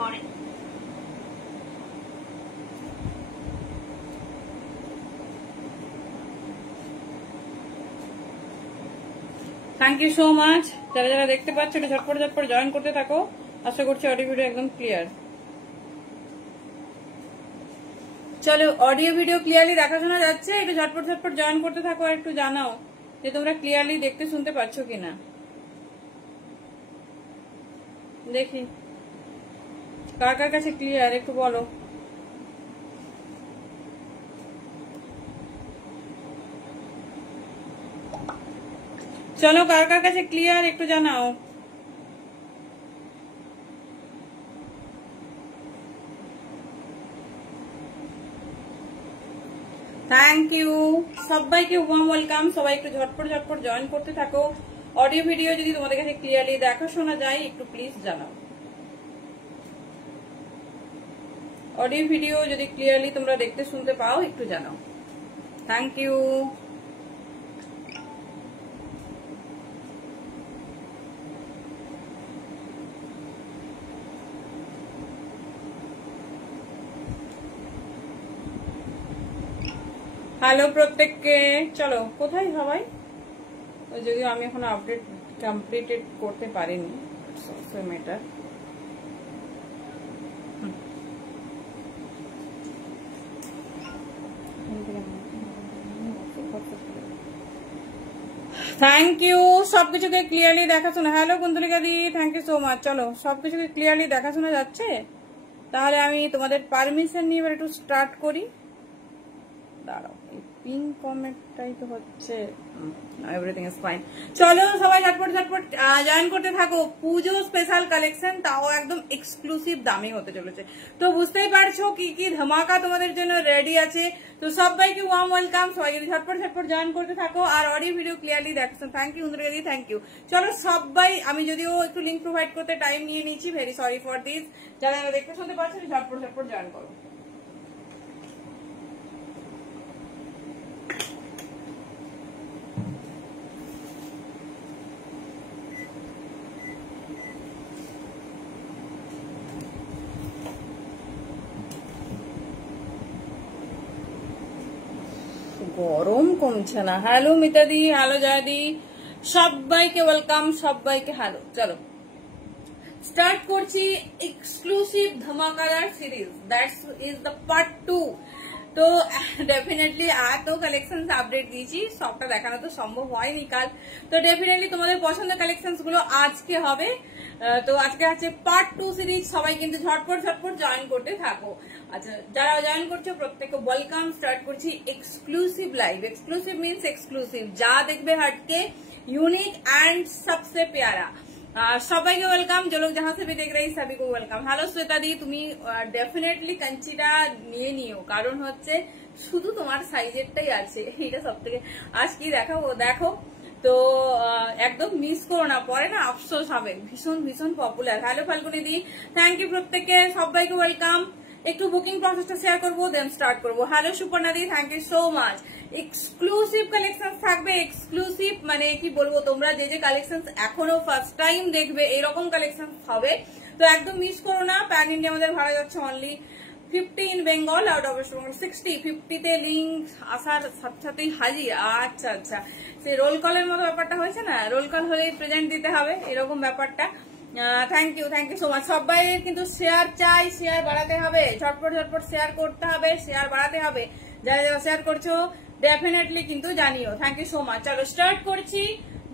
পরে। Thank you so much. যারা যারা দেখতে পাচ্ছ এটা ঝটপট ঝটপট জয়েন করতে থাকো। আশা করছি অডিও ভিডিও একদম ক্লিয়ার। চলো, অডিও ভিডিও ক্লিয়ারলি দেখাশোনা যাচ্ছে, একটু ঝটপট ঝটপট জয়েন করতে থাকো আর একটু জানাও যে তোমরা ক্লিয়ারলি দেখতে শুনতে পাচ্ছ কিনা। দেখি কার কার কাছে ক্লিয়ার একটু বলো। চলো, কার কার কাছে ক্লিয়ার একটু জানাও। থ্যাংক ইউ সবাইকে, ওয়ার্ম ওয়েলকাম। সবাই একটু ঝটপট ঝটপট জয়েন করতে থাকো। অডিও ভিডিও যদি তোমাদের কাছে ক্লিয়ারলি দেখা শোনা যায় একটু প্লিজ জানাও। অডিও ভিডিও যদি ক্লিয়ারলি তোমরা দেখতে শুনতে পাও একটু জানাও। Thank you. হ্যালো প্রত্যেককে। চলো, কোথায় সবাই? যদিও আমি এখন আপডেট কমপ্লিটেড করতে পারিনি, মেটার। থ্যাংক ইউ সবকিছুকে ক্লিয়ারলি দেখাশোনা। হ্যালো কুন্তলিকা দি, থ্যাংক ইউ সো মাচ। চলো, সবকিছুকে ক্লিয়ারলি দেখাশোনা যাচ্ছে, তাহলে আমি তোমাদের পারমিশন নিয়ে এবার একটু স্টার্ট করি। দাঁড়াও, পিন কমেন্টটাই তো হচ্ছে, এভরিথিং ইজ ফাইন। চলো সবাই ঝটপট ঝটপট জয়েন করতে থাকো। পুজো স্পেশাল কালেকশন, তাও একদম এক্সক্লুসিভ দামে হতে চলেছে, তো বুঝতেই পারছো কি কি ধামাকা তোমাদের জন্য রেডি আছে। তো সবাইকে ওয়ার্ম ওয়েলকাম। সবাই যদি ঝটপট ঝটপট জয়েন করতে থাকো আর অডিও ভিডিও ক্লিয়ারলি দেখছো। থ্যাংক ইউ ইন্দ্রিয়া দি, থ্যাংক ইউ। চলো সবাই, আমি যদিও একটু লিঙ্ক প্রোভাইড করতে টাইম নিয়ে নিচ্ছি, ভেরি সরি ফর দিস। যারা দেখতে শুনতে পাচ্ছ ঝটপট ঝটপট জয়েন করো। গরম কমছে না। হ্যালো মিতাদি, হ্যালো জয়দি, সবাইকে ওয়েলকাম, সবাইকে হ্যালো। চলো স্টার্ট করছি এক্সক্লুসিভ ধামাকাদার series, that's is the part 2। তো ডেফিনেটলি এত কালেকশন আপডেট দিয়েছি, সবটা দেখানো তো সম্ভব হয়নি কাল। তো ডেফিনেটলি তোমাদের পছন্দের কালেকশন গুলো আজকে হবে। তো আজকে আছে পার্ট 2 সিরিজ। সবাই কিন্তু ঝটপট ঝটপট জয়েন করতে থাকো। আচ্ছা, যারা জয়েন করছো প্রত্যেককে ওয়েলকাম। স্টার্ট করছি exclusive live. Exclusive means exclusive, যা দেখবে हटके, यूनिक एंड सबसे प्यारा। সবাইকে ওয়েলকাম। जो लोग जहां से भी देख रही सभी को ওয়েলকাম। হ্যালো শ্বেতা দি, তুমি ডেফিনেটলি কাঞ্চিটা নিয়ে নিও, কারণ হচ্ছে শুধু তোমার সাইজেরটাই আছে, এটা সব থেকে। আজ কি দেখাবো দেখো, তো একদম মিস করো না, পরে না আফসোস হবে। ভীষণ ভীষণ popular. Hello Falguni di, thank you প্রত্যেককে, সবাইকে ওয়েলকাম। একটু বুকিং প্রসেসটা শেয়ার করবো, দেন স্টার্ট করবো। Hello Suparna di, thank you so much. Exclusive collection থাকবে, এক্সক্লুসিভ মানে কি বলবো, তোমরা যে যে কালেকশন এখনো ফার্স্ট টাইম দেখবে এরকম কালেকশন হবে, তো একদম মিস করো না। প্যান ইন্ডিয়া আমাদের ভাড়া যাচ্ছে only 50 in Bengal, out of 60। 50তে লিঙ্ক আসার সাথে সাথেই হাজির। আচ্ছা আচ্ছা, সে রোল কলের মতো ব্যাপারটা হয়েছে না, রোল কল হলেই প্রেজেন্ট দিতে হবে, এরকম ব্যাপারটা। Thank you so much. সবাই কিন্তু শেয়ার চাই, শেয়ার বাড়াতে হবে, ঝটপট ঝটপট শেয়ার করতে হবে, শেয়ার বাড়াতে হবে। যারা যারা শেয়ার করছো ডেফিনেটলি কিন্তু জানিও। Thank you so much. চলো স্টার্ট করছি।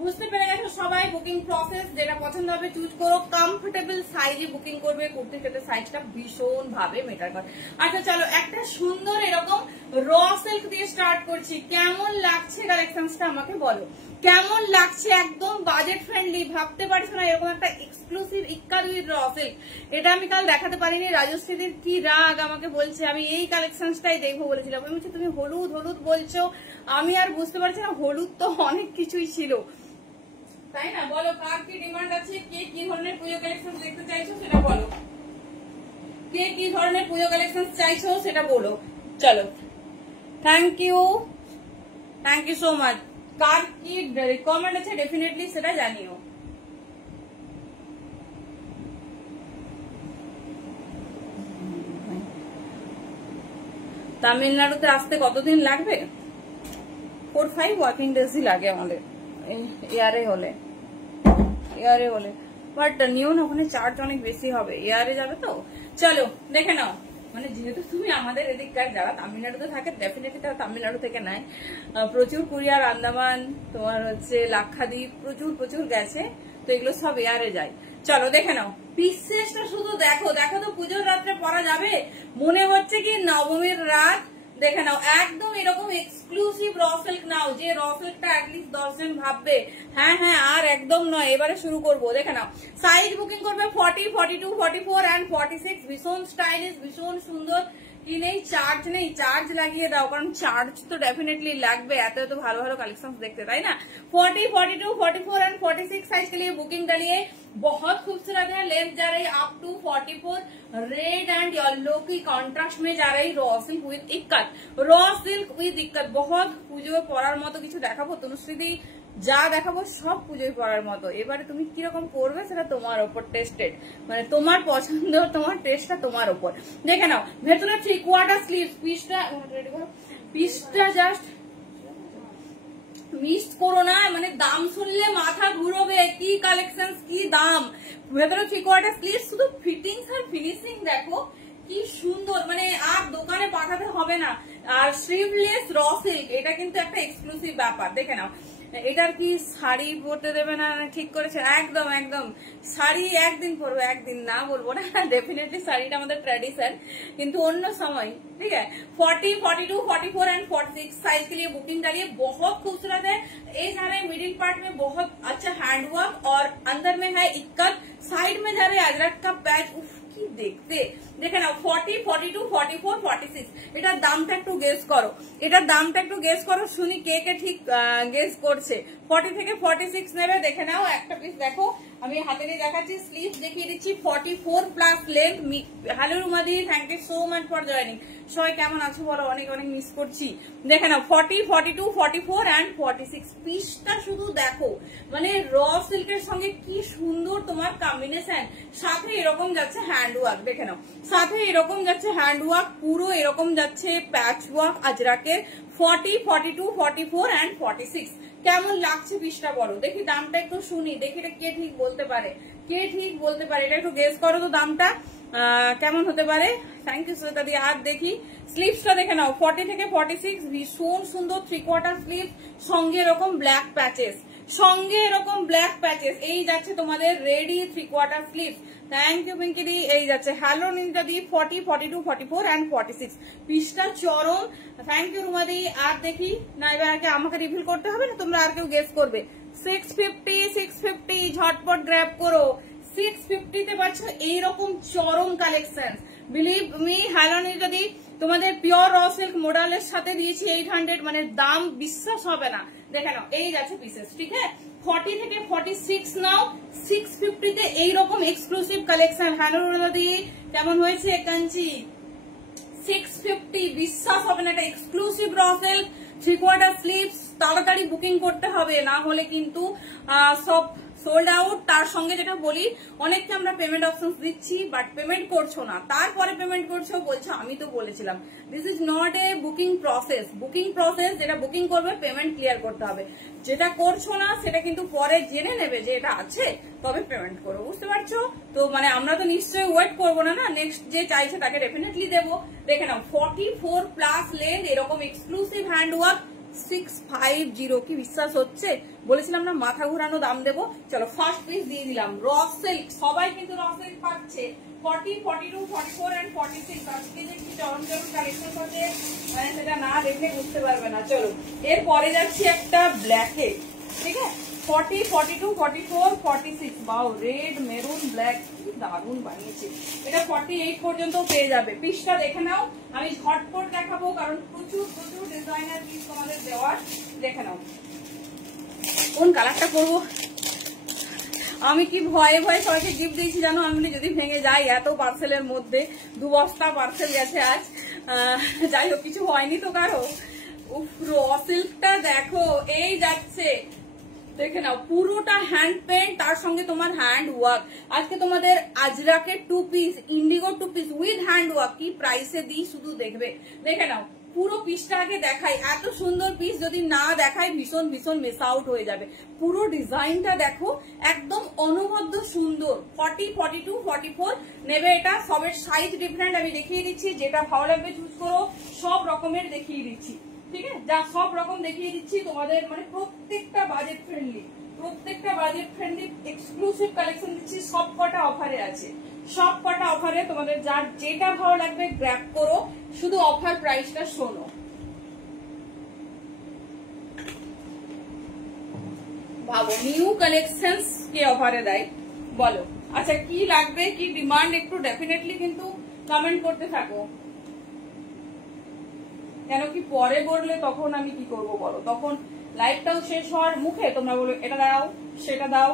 বুঝতে পেরে গেছো সবাই, বুকিং প্রসেস যেটা পছন্দ হবে চুজ করো। কমফোর্টেবল সাইজে বুকিং করবে, কুর্তির ক্ষেত্রে সাইজটা ভীষণ ভাবে মেটার করে। আচ্ছা চলো, একটা সুন্দর এরকম র সিল্ক দিয়ে স্টার্ট করছি। কেমন লাগছে কালেকশনটা আমাকে বলো, কেমন লাগছে? একদম বাজেট ফ্রেন্ডলি, ভাবতে পারছো না এরকম একটা এক্সক্লুসিভ ইক্কা দুই র সিল্ক। এটা আমি কাল দেখাতে পারিনি, রাজশ্রীদের কি রাগ আমাকে বলছে, আমি এই কালেকশনটাই দেখবো বলেছিলাম। আমি বলছি তুমি হলুদ হলুদ বলছো, আমি আর বুঝতে পারছি না, হলুদ তো অনেক কিছুই ছিল, তাই না? বলো কার কি ডিমান্ড আছে, কে কি ধরনের পুজো কালেকশন দেখতে চাইছো সেটা বলো, কে কি ধরনের পুজো কালেকশন চাইছো সেটা বলো। চলো, থ্যাংক ইউ সো মাচ। কার কি রিকমেন্ড আছে ডেফিনেটলি সেটা জানিও। তামিলনাড়ুতে আসতে কতদিন লাগবে? 4-5 ওয়ার্কিং ডেজই লাগে আমাদের এয়ারে হলে। বাট নিও না, ওখানে চার্জ অনেক বেশি হবে, এয়ারে যাবে তো। চলো দেখে নাও, মানে যেহেতু তুমি আমাদের এদিককার, যারা তামিলনাড়ুতে থাকে ডেফিনেটলি তারা তামিলনাড়ু থেকে নেয়। প্রচুর কুরিয়ার আন্দামান, তোমার হচ্ছে লাক্ষাদ্বীপ, প্রচুর গেছে, তো এগুলো সব এয়ারে যায়। চলো দেখে নাও, পিসেসটা শুধু দেখো তো পুজোর রাত্রে পরা যাবে, মনে হচ্ছে কি নবমীর রাত। দেখে নাও, একদম এরকম এক্সক্লুসিভ র সিল্ক নাও, যে র সিল্কটা অ্যাটলিস্ট 10 জন ভাববে হ্যাঁ আর একদম নয়। এবারে শুরু করবো, দেখে নাও। সাইজ বুকিং করবে 40, 42, 44 and 46। ভীষণ স্টাইলিশ, ভীষণ সুন্দর। কি নেই? চার্জ নেই, চার্জ লাগিয়ে দাও, কারণ চার্জ তো ডেफिनेटली লাগবে, এত ভালো ভালো কাलेक्शन देखते, ताई ना। 40, 42, 44 and 46 साइज के लिए बुकिंग डालिए। बहुत खूबसूरत है, लेंथ जा रही up to 44। Red and yellow की कॉन्ट्रास्ट में जा रही रॉ सिल्क विद इक्कत। बहुत পুজোয় পরার মতো কিছু দেখাবো তনুশ্রীদি, যা দেখাবো সব পুজোয় পরার মতো। এবারে তুমি কিরকম পরবে সেটা তোমার ওপর টেস্টেড, মানে তোমার পছন্দ, তোমার টেস্টটা তোমার ওপর। দেখে নাও, ভেতরে 3/4 স্লিভ, পিসটা জাস্ট মিস করো না, মানে দাম শুনলে মাথা ঘুরবে, কি কালেকশন, কি দাম। ভেতরে 3/4 স্লিভ, শুধু ফিটিংস আর ফিনিশিং দেখো কি সুন্দর, মানে আর দোকানে পাঠাতে হবে না। আর স্লিভলেস র সিল্ক, এটা কিন্তু একটা এক্সক্লুসিভ ব্যাপার। দেখে নাও, এটার কি শাড়ি পরতে দেবে না, ঠিক করেছে একদম শাড়ি একদিন পরবো, একদিন না বলবো না, डेफिनेटली শাড়িটা আমাদের ट्रेडिशन, কিন্তু অন্য সময়। ठीक है, 40, 42, 44 एंड 46 साइज के लिए बुकिंग डालिए। बहुत खूबसूरत है, ये जा रहा है मिडिल पार्ट में बहुत अच्छा हैंडवर्क, और अंदर में है इक्कत, साइड में जा रहा है अजरक का पैच। কি দেখতে, দেখে নাও 40, 42, 44, 46। এটার দামটা একটু গেস করো, শুনি কে ঠিক গেস করছে। 40 থেকে 46 নেবে, দেখে নাও। একটা পিস দেখো, আমি হাতে নিয়ে দেখাচ্ছি, স্লিভ দেখিয়ে দিচ্ছি, 44 প্লাস লেন্থ। হ্যালো রুমাদি, thank you so much for joining. সবাই কেমন আছো বলো, অনেক মিস করছি। দেখে নাও 40, 42, 44 and 46। পিসটা শুধু দেখো, মানে র সিল্কের সঙ্গে কি সুন্দর তোমার কম্বিনেশন। সাথে এরকম যাচ্ছে হ্যান্ডওয়ার্ক, দেখে নাও, সাথে এরকম যাচ্ছে হ্যান্ডওয়ার্ক, পুরো এরকম যাচ্ছে প্যাচ ওয়ার্ক আজরাকের। 40, 42, 44 and 46। কেমন লাগছে পিসটা বলো দেখি, দামটা একটু শুনি, দেখি এটা কে ঠিক বলতে পারে, এটা একটু গেস করো তো দামটা কেমন হতে পারে। থ্যাংক ইউ শ্বেতা দি। আর দেখি স্লিভসটা দেখে নাও, 40 থেকে 46, ভীষণ সুন্দর 3/4 স্লিভ, সঙ্গে এরকম ব্ল্যাক প্যাচেস, এই যাচ্ছে তোমাদের ready 3/4 sleeve. Thank you Pinki দি। এই যাচ্ছে হ্যালো নিন্দা দি, 40, 42, 44 and 46। পিসটা চরম। থ্যাংক ইউ রুমা দি। আর দেখি না, এবার আগে আমাকে রিভিল করতে হবে না, তোমরা আর কেউ গেস করবে। 650, ঝটপট গ্র্যাব করো। 650 তে পাচ্ছ এইরকম চরম কালেকশন। বিলিভ মি, হ্যালো নিন্দা দি, তোমাদের পিওর র সিল্ক মডেলের সাথে দিয়েছি 800, মানে দাম বিশ্বাস হবে না। দেখে নাও, এই যাচ্ছে পিসেস। ঠিক আছে, 40 থেকে 46 নাও, 650 তে এইরকম এক্সক্লুসিভ কালেকশন। হ্যালো দাদি, কেমন হয়েছে কাঞ্চি? 650, বিশ্বাস হবে না, এটা এক্সক্লুসিভ র সিল্ক 3/4 স্লিভস। তাড়াতাড়ি বুকিং করতে হবে, না হলে কিন্তু সব সোল্ড আউট। তার সঙ্গে যেটা বলি, অনেককে আমরা পেমেন্ট অপশন দিচ্ছি, বাট পেমেন্ট করছো না, তারপরে পেমেন্ট করছো, বলছো আমি তো বলেছিলাম। This is not a booking process. যেটা বুকিং করবে পেমেন্ট ক্লিয়ার করতে হবে, যেটা করছো না সেটা কিন্তু পরে জেনে নেবে যে এটা আছে, তবে পেমেন্ট করো, বুঝতে পারছো তো। মানে আমরা তো নিশ্চয়ই ওয়েট করবো না, নেক্সট যে চাইছে তাকে ডেফিনেটলি দেবো। দেখে নাও 44 প্লাস লেন্থ, এরকম এক্সক্লুসিভ হ্যান্ডওয়ার্ক, 650। কি বিশ্বাস হচ্ছে? বলেছিলাম না মাথা ঘুরানো দাম দেবো। চলো ফার্স্ট পিস দিয়ে দিলাম, র সিল্ক। সবাই কিন্তু র সিল্ক পাচ্ছে। 40, 42, 44 and 46। আজকে যে কি চরম কালেকশন আছে, মানে সেটা না দেখলে বুঝতে পারবে না। চলো এরপরে যাচ্ছি একটা ব্ল্যাকে। ঠিক আছে, 40, 42, 44, 46। বাও, রেড মেরুন ব্ল্যাক, কি দারুণ বানিয়েছে। এটা 48 পর্যন্ত পেয়ে যাবে। পিসটা দেখে নাও, আমি ঝটপট দেখাবো কারণ প্রচুর ডিজাইনার পিস তোমাদের দেওয়ার। দেখে নাও কোন কালারটা করবো। আমি কি ভয়ে সবাইকে গিফট দিয়েছি জানো, আমি যদি ভেঙে যাই। এত পার্সেলের মধ্যে 2 বস্তা পার্সেল গেছে আজ। যাই হোক, কিছু হয়নি তো কারো। র সিল্কটা দেখো, এই যাচ্ছে দেখে নাও পুরোটা হ্যান্ড পেন্ট, তার সঙ্গে তোমার হ্যান্ড ওয়ার্ক। আজকে তোমাদের আজরাকের 2 piece, Indigo 2 piece with hand work কি প্রাইসে দিই শুধু দেখবে। দেখে নাও পুরো পিসটা আগে দেখাই, এত সুন্দর পিস যদি না দেখাই ভীষণ ভীষণ মিস আউট হয়ে যাবে। পুরো ডিজাইনটা দেখো একদম অনবদ্য সুন্দর। 40, 42, 44 নেবে এটা, সবের সাইজ ডিফারেন্ট আমি দেখিয়ে দিচ্ছি, যেটা ভালো লাগবে চুজ করো, সব রকমের দেখিয়ে দিচ্ছি, ঠিক আছে, যা সব রকম দেখিয়ে দিচ্ছি তোমাদের, মানে প্রত্যেকটা বাজেট ফ্রেন্ডলি, প্রত্যেকটা বাজেট ফ্রেন্ডলি এক্সক্লুসিভ কালেকশন দিচ্ছি, সব কটা অফারে আছে, সব কটা অফারে, তোমাদের যার যেটা ভালো লাগবে গ্র্যাব করো, শুধু অফার প্রাইসটা শোনো। ভাবো নিউ কালেকশনস কে অফারে দেয় বলো। আচ্ছা কি লাগবে, কি ডিমান্ড, একটু ডেফিনেটলি কিন্তু কমেন্ট করতে থাকো, কেন কি পরে বললে তখন আমি কি করব বলো, তখন লাইভটাও শেষ হওয়ার মুখে তোমরা বলো এটা দাও সেটা দাও।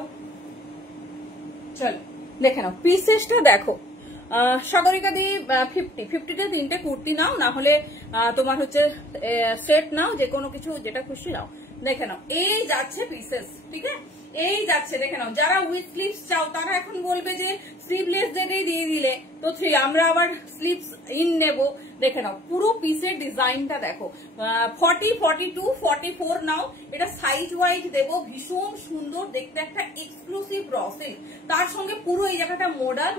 চলো দেখে নাও পিসেসটা দেখো, সাগরিকা দি 50-50তে 3টে কুর্তি নাও, না হলে তোমার হচ্ছে সেট নাও, যে কোনো কিছু যেটা খুশি নাও। দেখে নাও এই যাচ্ছে পিসেস, ঠিক আছে, এই যাচ্ছে। দেখে নাও যারা উইথ স্লিভস চাও তারা এখন বলবে যে স্লিভলেস দিয়ে দিলে তো আমরা আবার স্লিভস ইন নেব। দেখে নাও পুরো পিসের ডিজাইনটা দেখো, 40, 42, 44 নাও, এটা সাইজ ওয়াইজ দেবো, ভীষণ সুন্দর দেখতে, একটা এক্সক্লুসিভ রসিল, তার সঙ্গে পুরো এই জায়গাটা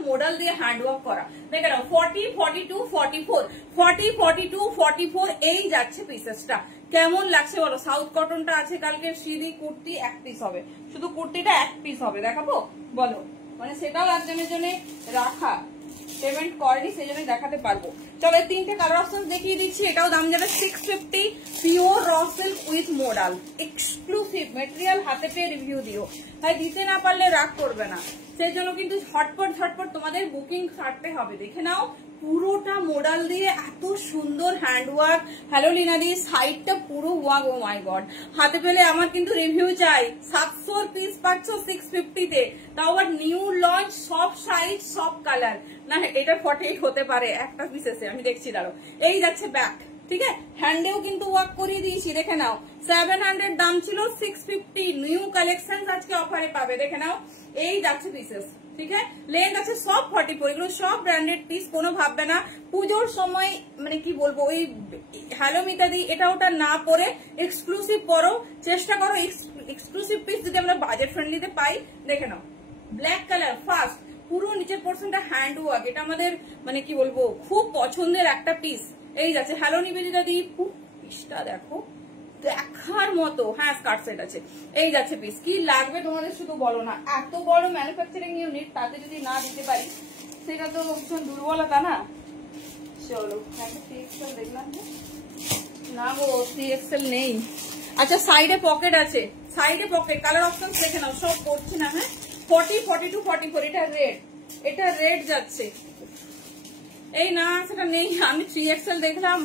মোডাল দিয়ে হ্যান্ডওয়ার্ক করা। দেখে নাও 40, 42, 44, 40, 42, 44 এই যাচ্ছে পিসেসটা। কেমন লাগছে বলো, সাউথ কটনটা আছে, কালকে সিঁড়ি কুর্তি 1 পিস হবে, শুধু কুর্তিটা 1 পিস হবে, দেখাবো বলো, মানে সেটাও একজনের জন্য রাখা, পেমেন্ট করেনি সেই জন্য দেখাতে পারবো। চলো 3টে কালার অপশন দেখিয়ে দিচ্ছি, এটাও দাম যাবে 650, pure raw silk with modal, exclusive material, হাতে পেয়ে রিভিউ দিও, তাই দিতে না পারলে রাগ করবে না, সেই জন্য কিন্তু ঝটপট তোমাদের বুকিং ছাড়তে হবে। দেখে নাও পুরোটা মোডাল দিয়ে এত সুন্দর হ্যান্ডওয়ার্ক। হ্যালো লিনাদি, সাইডটা পুরো ওয়ার্ক, ও মাই গড, হাতে পেলে আমার কিন্তু রিভিউ চাই। 700 পিস পাচ্ছ 650-তে, তাও আবার নিউ লঞ্চ, সব সাইজ সব কালার, না এটা 48 হতে পারে একটা পিস এসে, আমি দেখছি দাঁড়ো। এই যাচ্ছে ব্যাক, ঠিক আছে, হ্যান্ডেও কিন্তু ওয়ার্ক করিয়ে দিয়েছি। দেখে নাও 700 দাম ছিল, 650 নিউ কালেকশন আজকে অফারে পাবে। দেখে নাও এই যাচ্ছে পিসেস, ঠিক আছে, লেন্থ আছে সব 44, এগুলো সব ব্র্যান্ডেড পিস, কোনো ভাববে না পুজোর সময় মানে কি বলবো ওই হ্যালো মিতাদি এটা ওটা না পরে এক্সক্লুসিভ পরো, চেষ্টা করো এক্সক্লুসিভ পিস যদি আমরা বাজেট ফ্রেন্ডলিতে পাই। দেখে নাও ব্ল্যাক কালার ফার্স্ট, পুরো নিচের পোর্শনটা হ্যান্ড ওয়ার্ক, এটা আমাদের মানে কি বলবো খুব পছন্দের একটা পিস। এই যাচ্ছে হ্যালো নিবেদিতা দি, পিসটা দেখো দেখার মতো, হ্যাঁ স্কার্ট সেট আছে। এই যাচ্ছে পিস, কি লাগবে তোমাদের শুধু বলো না, এত বড় ম্যানুফ্যাকচারিং ইউনিট, তাতে যদি না দিতে পারি সেটা তো ভীষণ দুর্বলতা না। চলো একটা 3XL দেখলাম না গো, 3XL নেই। আচ্ছা সাইডে পকেট আছে, সাইডে পকেট, কালার অপশন দেখে নাও, সব পড়ছি না, হ্যাঁ 40, 42, 44, এটা রেড, এটা রেড যাচ্ছে। এই না সেটা নেই, আমি 3XL দেখলাম,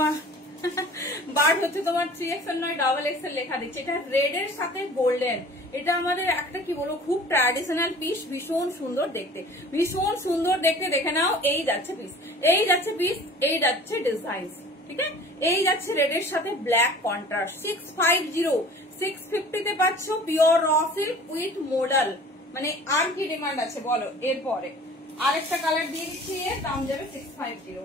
বাট হচ্ছে তোমার 3XL নয় XXL লেখা দিচ্ছে, এটা রেড এর সাথে গোল্ডেন, এটা আমাদের একটা কি বলবো খুব ট্র্যাডিশনাল পিস, ভীষণ সুন্দর দেখতে, ভীষণ সুন্দর দেখতে। দেখে নাও এই যাচ্ছে পিস, এই যাচ্ছে পিস, এই যাচ্ছে ডিজাইন, ঠিক আছে, এই যাচ্ছে রেড এর সাথে ব্ল্যাক কন্ট্রাস্ট। 650, 650-তে পাচ্ছ pure raw silk with modal, মানে আর কি ডিমান্ড আছে বলো। এরপরে আরেকটা কালার দিয়ে দিচ্ছি, এর দাম যাবে 650,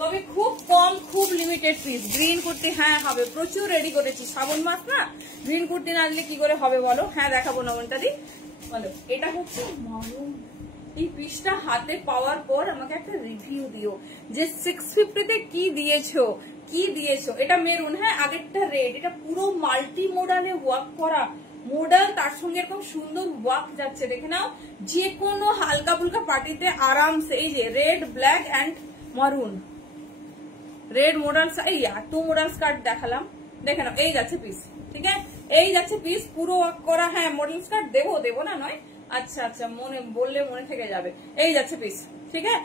তবে খুব কম, খুব লিমিটেড পিস। গ্রিন কুর্তি হ্যাঁ হবে, প্রচুর রেডি করেছি, শ্রাবণ মাস না, গ্রিন কুর্তি না দিলে কি করে হবে বলো। হ্যাঁ দেখাবো নমনটা দি বলো, এটা হচ্ছে মারুন। এই পিসটা হাতে পাওয়ার পর আমাকে একটা রিভিউ দিও যে 650-তে কি দিয়েছো, কি দিয়েছো। এটা মেরুন, হ্যাঁ আগেরটা রেড, এটা পুরো মাল্টি মোডালে ওয়ার্ক করা, মোডাল তার সঙ্গে এরকম সুন্দর ওয়ার্ক যাচ্ছে। দেখে নাও যে কোনো হালকা ফুলকা পার্টিতে আরামসে, এই যে রেড ব্ল্যাক অ্যান্ড মারুন, রেড মোডাল, এই এত মোডাল স্কার্ট দেখালাম। দেখে নাও এই যাচ্ছে পিস, ঠিক আছে, এই যাচ্ছে পিস পুরো ওয়ার্ক করা। হ্যাঁ মডেল স্কার্ট দেবো না নয়, আচ্ছা আচ্ছা মনে বললে মনে থেকে যাবে। এই যাচ্ছে পিস, ঠিক আছে,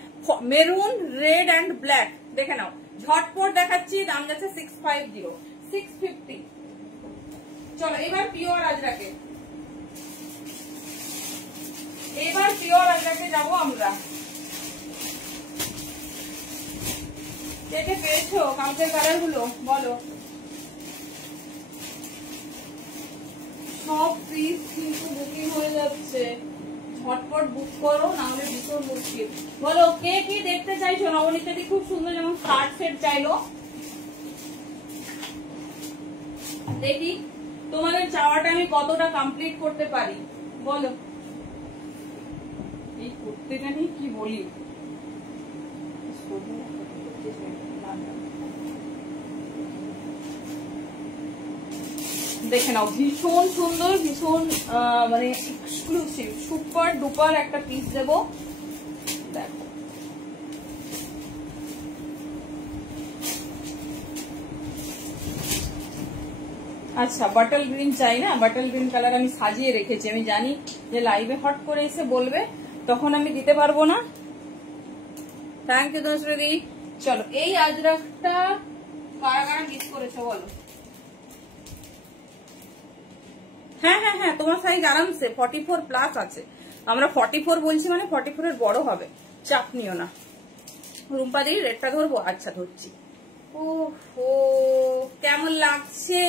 মেরুন রেড অ্যান্ড ব্ল্যাক। দেখে নাও ঝটপট দেখাচ্ছি, দাম যাচ্ছে 650, 650। চলো এবার পিওর আজরাকে, এবার পিওর আজরাকে যাবো আমরা। দেখে পেয়েছো কালকের কালার গুলো বলো, সব পিস কিন্তু বুকিং হয়ে যাচ্ছে, ঝটপট বুক করো, নাহলে ভীষণ মুশকিল। বলো কে কি দেখতে চাইছো? নবনীতাদি খুব সুন্দর যেমন শার্ট সেট চাইলো, দেখি তোমাদের চাওয়াটা আমি কতটা কমপ্লিট করতে পারি। বলো এই কুর্তিটা নিয়ে কি বলি, দেখে নাও, ভীষণ সুন্দর, ভীষণ মানে এক্সক্লুসিভ সুপার ডুপার একটা পিস দেবো। দেখো আচ্ছা, বাটল গ্রিন চাই না, বাটল গ্রিন কালার আমি সাজিয়ে রেখেছি, আমি জানি যে লাইভে হট করে এসে বলবে, তখন আমি দিতে পারবো না। থ্যাংক ইউ দোষরদি। চলো এই আজরাকটা কারা কারা মিস করেছো বলো। হ্যাঁ হ্যাঁ হ্যাঁ, তোমার সাইজ আরামসে 44 প্লাস আছে, আমরা 44 বলছি মানে 44 এর বড় হবে, চাপ নিও না। রুম্পা দি রেটটা ধরবো? আচ্ছা ধরছি। ও কেমন লাগছে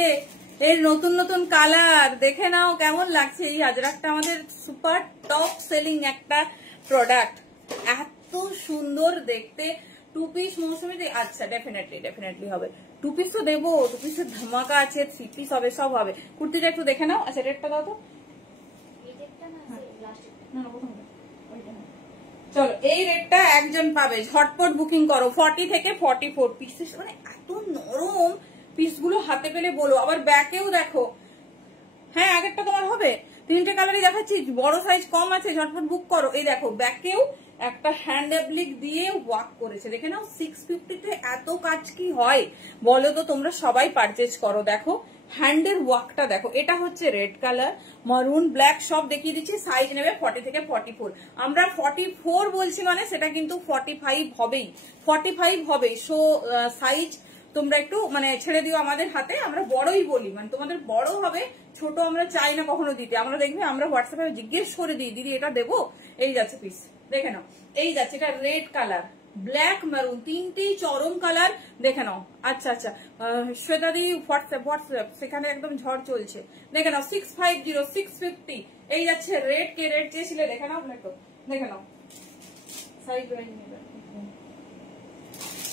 এর নতুন নতুন কালার, দেখে নাও কেমন লাগছে। এই আজরাকটা আমাদের সুপার টপ সেলিং একটা প্রোডাক্ট, এত সুন্দর দেখতে। 2 পিস মৌসুমি, আচ্ছা ডেফিনেটলি হবে। 2 পিস তো দেবো, 2 পিসের ধামাকা আছে, 3 পিস হবে, সব হবে। কুর্তিটা একটু দেখে নাও। আচ্ছা রেটটা দাও তো। চলো এই রেটটা একজন পাবে, ঝটপট বুকিং করো। 40 থেকে 44 পিসেস, মানে এত নরম পিসগুলো হাতে পেলে বলো। আবার ব্যাকেও দেখো, হ্যাঁ আগেরটা তোমার হবে, 3টে কালারই দেখাচ্ছি, বড় সাইজ কম আছে, ঝটপট বুক করো। এই দেখো ব্যাকেও একটা হ্যান্ড অ্যাপ্লিক দিয়ে ওয়ার্ক করেছে, দেখে নাও। 650-তে এত কাজ কি হয় বলো তো, তোমরা সবাই পারচেজ করো। দেখো হ্যান্ডের ওয়ার্কটা দেখো, এটা হচ্ছে রেড কালার, মারুন, ব্ল্যাক সব দেখিয়ে দিচ্ছি। সাইজ নেবে 40 থেকে 44, আমরা 44 বলছি মানে সেটা কিন্তু 45 হবেই, 45 হবেই। সো সাইজ তোমরা একটু মানে ছেড়ে দিও আমাদের হাতে, আমরা বড়ই বলি, মানে তোমাদের বড় হবে, ছোট আমরা চাই না কখনো দিতে। আমরা দেখবে আমরা হোয়াটসঅ্যাপে জিজ্ঞেস করে দিই, দিদি এটা দেবো। এই যাচ্ছে পিস, দেখে নাও। এই যাচ্ছে, এটা রেড কালার, ব্ল্যাক, মেরুন, 3টেই চরম কালার, দেখে নাও। আচ্ছা আচ্ছা শ্বেতাদি হোয়াটসঅ্যাপ সেখানে একদম ঝড় চলছে, দেখে নাও। 650, 650 এই যাচ্ছে। রেড, কে রেড চেয়েছিলে, দেখে নাও, দেখে নাও সাইজ।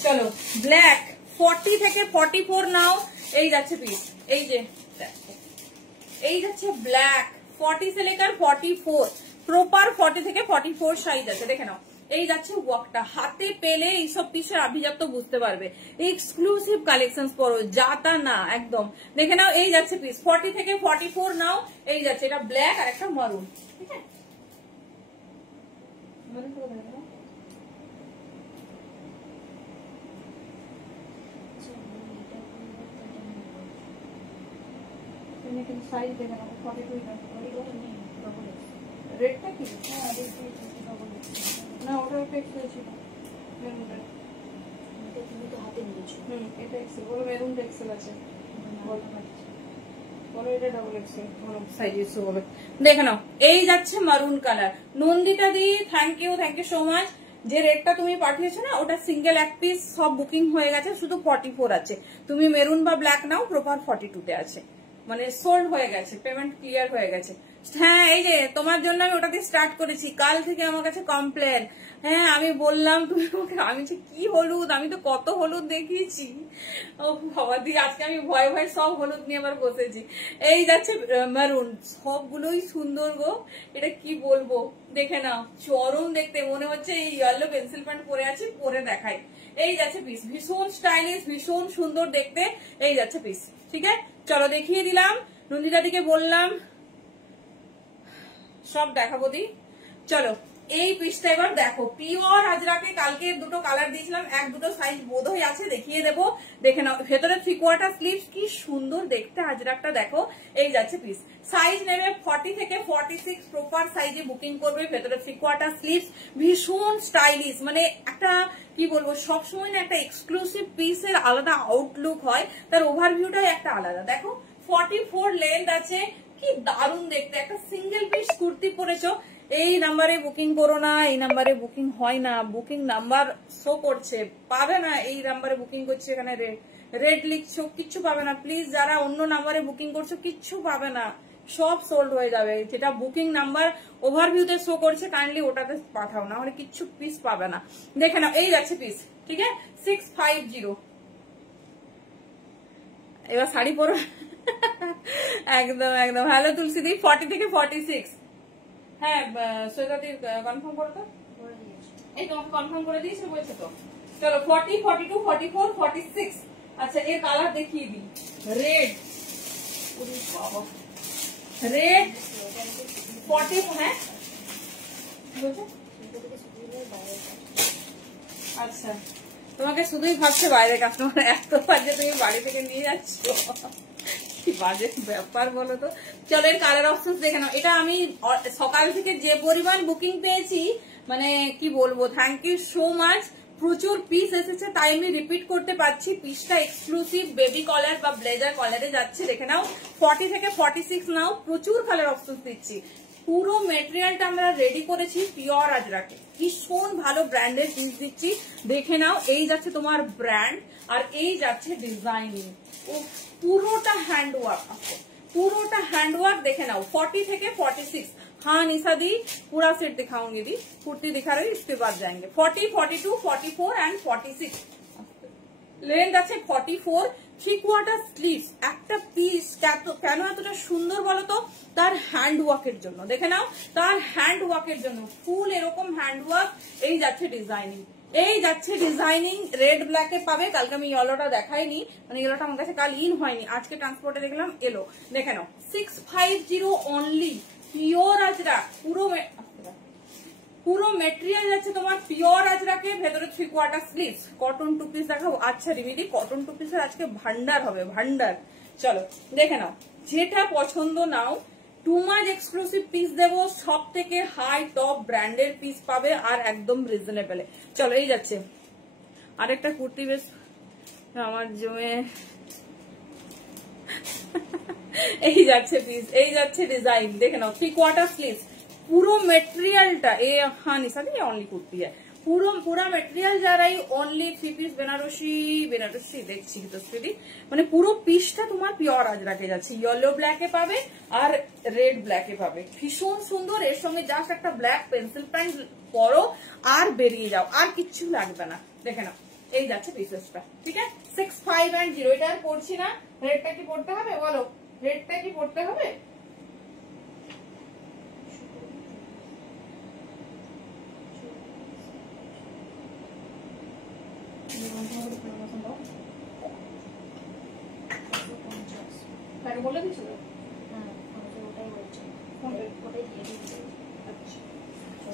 চলো ব্ল্যাক 40 থেকে 44 নাও। এই যাচ্ছে পিস, এই যে এই যাচ্ছে ব্ল্যাক, 40 से लेकर 44 প্রপার 40 থেকে 44 সাইজ আছে, দেখে নাও। এই যাচ্ছে ওয়ার্কটা, হাতে পেলে এইসব পিসের আভিজাত্য বুঝতে পারবে। এক্সক্লুসিভ কালেকশন পরো, যাতা না একদম, দেখে নাও। এই যাচ্ছে পিস, 40 থেকে 44 নাও। এই যাচ্ছে, এটা ব্ল্যাক আর একটা মারুন, ঠিক আছে। সাইজ দেখে নাও, 42 রেডটা কি না, ওটা একটা এক্সেল ছিল, তুমি তো হাতে নিয়েছো। এটা এক্সেল, বলো মেরুনটা এক্সেল আছে, বলো এটা ডাবল এক্সেল, বলো সাইজ ইস্যু হবে। দেখে নাও, এই যাচ্ছে maroon colour. Nandita di thank you so much. যে রেটটা তুমি পাঠিয়েছো না, ওটা সিঙ্গেল এক পিস, সব বুকিং হয়ে গেছে, শুধু 44 আছে। তুমি মেরুন বা ব্ল্যাক নাও, প্রপার 42-তে আছে, মানে সোল্ড হয়ে গেছে, পেমেন্ট ক্লিয়ার হয়ে গেছে। হ্যাঁ এই যে তোমার জন্য আমি ওটাকে স্টার্ট করেছি, কাল থেকে আমার কাছে কমপ্লেন। হ্যাঁ আমি বললাম তুমি আমাকে, আমি যে কি হলুদ, আমি তো কত হলুদ দেখিয়েছি, ও বাবা দি, আজকে আমি ভয় ভয় সব হলুদ নিয়ে আবার বসেছি। এই যাচ্ছে মেরুন, সবগুলোই সুন্দর গো, এটা কি বলবো, দেখে নাও, চরম দেখতে, মনে হচ্ছে এই ইয়েলো পেন্সিল প্যান্ট পরে আছি, পরে দেখাই। এই যাচ্ছে পিস, ভীষণ স্টাইলিশ, ভীষণ সুন্দর দেখতে। এই যাচ্ছে পিস, ঠিক আছে। চলো দেখিয়ে দিলাম, নন্দিতাদিকে বললাম সব দেখাবো দি। চলো এই পিসটা এবার দেখো, পিওর আজরাকে কালকে দুটো কালার দিয়েছিলাম, এক দুটো সাইজ বোধহয় আছে, দেখিয়ে দেবো, দেখে নাও। ভেতরে 3/4 স্লিভস, কি সুন্দর দেখতে আজরাকটা দেখো। এই যাচ্ছে পিস, সাইজ নেবে 40 থেকে 46, প্রপার সাইজে বুকিং করবে। ভেতরে 3/4 স্লিভস, ভীষণ স্টাইলিশ, মানে একটা কি বলবো, সবসময় না একটা এক্সক্লুসিভ পিসের আলাদা আউটলুক হয়, তার ওভারভিউটাই একটা আলাদা। দেখো 44 লেন্থ আছে, কি দারুণ দেখতে। একটা সিঙ্গেল পিস কুর্তি পরেছো, এই নাম্বারে বুকিং করো না, এই নাম্বারে বুকিং হয় না, বুকিং নাম্বার শো করছে, পাবে না। এই নাম্বারে বুকিং করছে, এখানে রেড লিখছো, কিচ্ছু পাবে না। প্লিজ যারা অন্য নাম্বারে বুকিং করছো, কিচ্ছু পাবে না, সব সোল্ড হয়ে যাবে। যেটা বুকিং নাম্বার ওভারভিউতে শো করছে কাইন্ডলি ওটাতে পাঠাও, না হলে কিচ্ছু পিস পাবে না। দেখে নাও এই যাচ্ছে পিস, ঠিক আছে 650। এবার শাড়ি পরো একদম একদম। হ্যালো তুলসী দি 40 থেকে 46। হ্যাঁ শ্বেতা দি কনফার্ম করো তো, এই তোমাকে কনফার্ম করে দিয়েছে বলছে তো। চলো 40, 42, 44, 46। আচ্ছা এর কালার দেখিয়ে দিই। Red, red 40। হ্যাঁ আচ্ছা তোমাকে শুধুই ভাবছে বাইরে কাস্টমার, এত বাজে তুমি বাড়ি থেকে নিয়ে যাচ্ছ, কি বাজে ব্যাপার বলো তো। চলো এর কালার অপশন দেখে নাও। এটা আমি সকাল থেকে যে পরিমাণ বুকিং পেয়েছি মানে কি বলবো, থ্যাংক ইউ সো মাচ। প্রচুর পিস এসেছে তাই আমি রিপিট করতে পারছি। পিসটা এক্সক্লুসিভ বেবি কলার বা ব্লেজার কলারে যাচ্ছে, দেখে নাও 40 থেকে 46 নাও। প্রচুর কালার অপশন দিচ্ছি। পুরো মেটেরিয়ালটা আমরা রেডি করেছি পিওর আজরাকে, ভীষণ ভালো ব্র্যান্ডের পিস দিচ্ছি, দেখে নাও। এই যাচ্ছে তোমার ব্র্যান্ড আর এই যাচ্ছে ডিজাইনিং, ও পুরোটা হ্যান্ডওয়ার্ক আছে, পুরোটা হ্যান্डवर्क। देखे नाओ 40 থেকে 46। हाँ निशा दी पूरा सेट दिखाऊंगी दी, कुर्ती दिखा रही इसके बाद जाएंगे 40, 42, 44 एंड 46। লেন্থ আছে 44। 3/4 স্লিভস। একটা পিস কেন এতটা সুন্দর বলতো, তার হ্যান্ডওয়ার্কের জন্য। দেখে নাও তার হ্যান্ডওয়ার্কের জন্য ফুল এরকম হ্যান্ডওয়ার্ক। এই যাচ্ছে ডিজাইনিং, এই যাচ্ছে ডিজাইনিং। রেড ব্ল্যাকে পাবে। কালকে আমি ইয়েলোটা দেখাইনি, মানে ইয়েলোটা আমার কাছে কাল ইন হয়নি, আজকে ট্রান্সপোর্টে দেখলাম এলো। দেখে নাও 650 অনলি, পিওর আজরা। পুরো মেটেরিয়াল যাচ্ছে তোমার পিওর আজরাকে, ভেতরে 3/4 স্লিভস। কটন টু পিস দেখাবো। আচ্ছা রিমিদি কটন টু পিসের আজকে ভান্ডার হবে, ভান্ডার। চলো দেখে নাও, যেটা পছন্দ নাও। টু মাচ এক্সক্লুসিভ পিস দেবো, সব থেকে হাই টপ ব্র্যান্ডের পিস পাবে আর একদম রিজনেবল। চলো এই যাচ্ছে আরেকটা কুর্তি, বেশ আমার জমে এই যাচ্ছে পিস, এই যাচ্ছে ডিজাইন। দেখে নাও 3/4 স্লিভস। পুরো মেটেরিয়ালটা এ हाँ निशा दी অনলি কুর্তি है। পুরা মেটেরিয়াল যারাই অনলি 3 পিস বেনারসি দেখছি তো স্ত্রী, মানে পুরো পিসটা তোমার পিওর আজরাকে যাচ্ছে। ইয়েলো ব্ল্যাকে পাবে আর রেড ব্ল্যাকে পাবে, ভীষণ সুন্দর। এর সঙ্গে জাস্ট একটা ব্ল্যাক পেন্সিল প্যান্ট পরো আর বেরিয়ে যাও, আর কিচ্ছু লাগবে না। দেখে নাও এই যাচ্ছে পিসেসটা, ঠিক আছে 650। এটা আর পড়ছি না। রেডটা কি পড়তে হবে বলো, রেডটা কি পড়তে হবে? বলে দিচ্ছ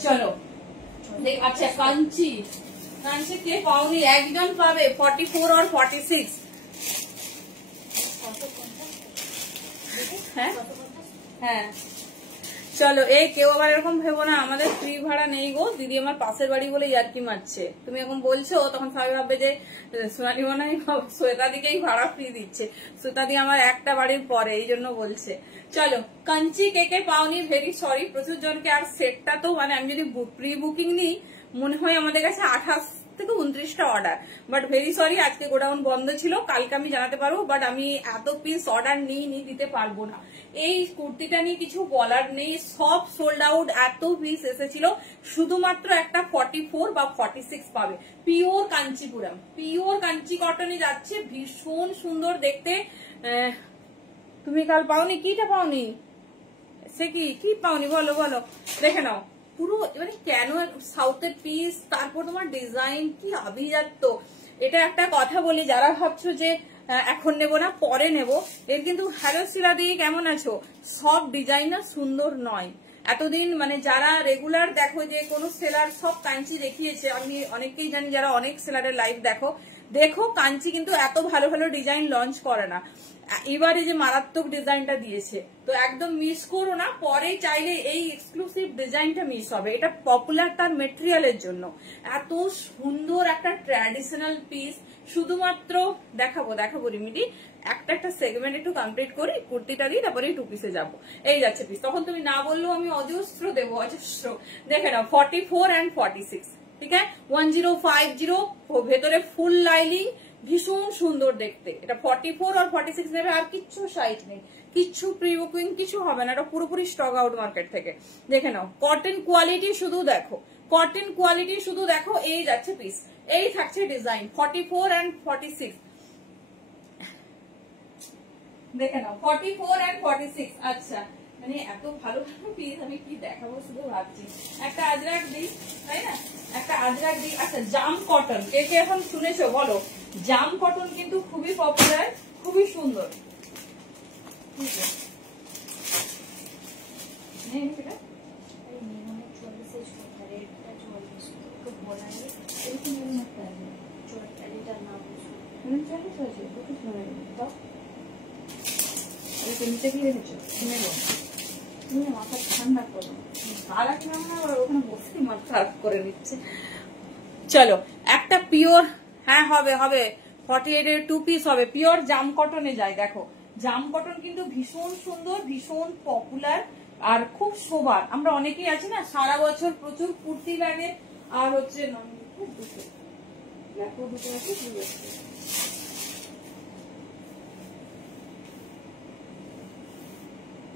চলো। আচ্ছা কাঞ্চি, কাঞ্চি কে পাওনি? একজন পাবে 44 और 46। হ্যাঁ হ্যাঁ চলো। এই কেউ আবার এরকম ভেবো না আমাদের ফ্রি ভাড়া নেই গো, দিদি আমার পাশের বাড়ি বলে ইয়ার্কি মারছে। তুমি এখন বলছো তখন সবাই ভাববে যে সোনালি মনে হয় শ্বেতা দিকেই ভাড়া ফ্রি দিচ্ছে। শ্বেতা দি আমার একটা বাড়ির পরে, এই জন্য বলছে। চলো কাঞ্চি কে কে পাওনি ভেরি সরি, প্রচুর জনকে। আর সেটটা তো মানে আমি যদি প্রি বুকিং নিই মনে হয় আমাদের কাছে 28 থেকে 29টা অর্ডার, বাট ভেরি সরি আজকে গোডাউন বন্ধ ছিল, কালকে আমি জানাতে পারবো, বাট আমি এত পিস অর্ডার নিয়ে দিতে পারবো না। এই কুর্তিটা নিয়ে কিছু বলার নেই, সব সোল্ড আউট। এত পিস এসেছিল, শুধুমাত্র একটা 44 বা 46 পাবে। পিওর কাঞ্চিপুরম, পিওর কাঞ্চি কটনে যাচ্ছে, ভীষণ সুন্দর দেখতে। তুমি কাল পাওনি? কিটা পাওনি? সে কি পাওনি বলো বলো। দেখে নাও পুরো, মানে কেন সাউথের পিস, তারপর তোমার ডিজাইন কি আভিজাত্য। এটা একটা কথা বলি, যারা ভাবছো যে এখন নেবো না পরে নেবো, এর কিন্তু হ্যালো শিলাদি কেমন আছো, সব ডিজাইন না সুন্দর নয়। এতদিন মানে যারা রেগুলার দেখো যে কোনো সেলার সব কাঞ্চি দেখিয়েছে, আমি অনেককেই জানি যারা অনেক সেলারের লাইভ দেখো কাঞ্চি কিন্তু এত ভালো ভালো ডিজাইন লঞ্চ করে না। এবারে যে মারাত্মক ডিজাইনটা দিয়েছে তো একদম মিস করো না, পরে চাইলে এই এক্সক্লুসিভ ডিজাইনটা মিস হবে। এটা পপুলার তার মেটেরিয়ালের জন্য। এত সুন্দর একটা ট্র্যাডিশনাল পিস, শুধুমাত্র দেখাবো রিমিডি। একটা সেগমেন্ট একটু কমপ্লিট করি, কুর্তিটা দিই, তারপরে টু পিসে যাবো। এই যাচ্ছে পিস, তখন তুমি না বললেও আমি অজস্র দেবো, অজস্র। দেখে নাও 44 and 46, ঠিক আছে 1050। ভেতরে ফুল লাইনিং, ভীষণ সুন্দর দেখতে। এটা 44 আর 46 নেবে, আর কিচ্ছু সাইজ নেই, কিচ্ছু প্রি বুকিং কিছু হবে না, এটা পুরোপুরি স্টক আউট মার্কেট থেকে। দেখে নাও কটন কোয়ালিটি শুধু দেখো, কটন কোয়ালিটি শুধু দেখো। এই যাচ্ছে পিস, এই থাকছে ডিজাইন 44 and 46। দেখে নাও 44 and 46। আচ্ছা মানে এত ভালো ভালো পিস আমি কি দেখাবো শুধু ভাবছি। একটা আজরাক দিই, তাই না, একটা আজরাক দিই। আচ্ছা জাম কটন কে কে এখন শুনেছো বলো? জাম কটন কিন্তু খুবই পপুলার, খুবই সুন্দর। মাথা ঠান্ডা করো, ওখানে বসে মাথা খারাপ করে নিচ্ছে। চলো একটা পিওর, হ্যাঁ হবে হবে 48 এর 2 পিস হবে, পিওর জাম কটনে যায়। দেখো জাম কটন কিন্তু ভীষণ সুন্দর, ভীষণ পপুলার আর খুব শোবার। আমরা অনেকেই আছি না সারা বছর প্রচুর কুর্তি লাগে, আর হচ্ছে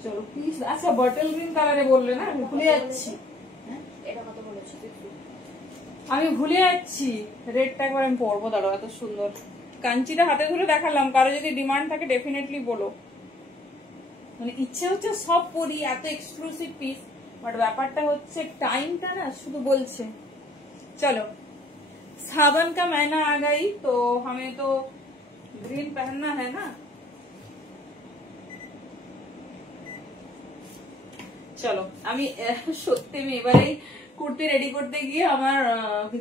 চলো পিস। আচ্ছা বটল গ্রিন কালারে বললে না, আমি ভুলে যাচ্ছি, আমি ভুলে যাচ্ছি রেডটা একবার আমি পরবো। দাঁড়ো এত সুন্দর কাঞ্চিটা হাতে ধরে দেখালাম, কারো যদি ডিমান্ড থাকে ডেফিনেটলি বলো। মানে ইচ্ছে হচ্ছে সব পরি, এত এক্সক্লুসিভ পিস, বাট ব্যাপারটা হচ্ছে টাইমটা না শুধু বলছে। चलो सावन का महीना आ गई तो हमें तो ग्रीन पहनना है ना। চলো আমি সত্যি আমি এবারেই কুর্তি রেডি করতে গিয়ে আমার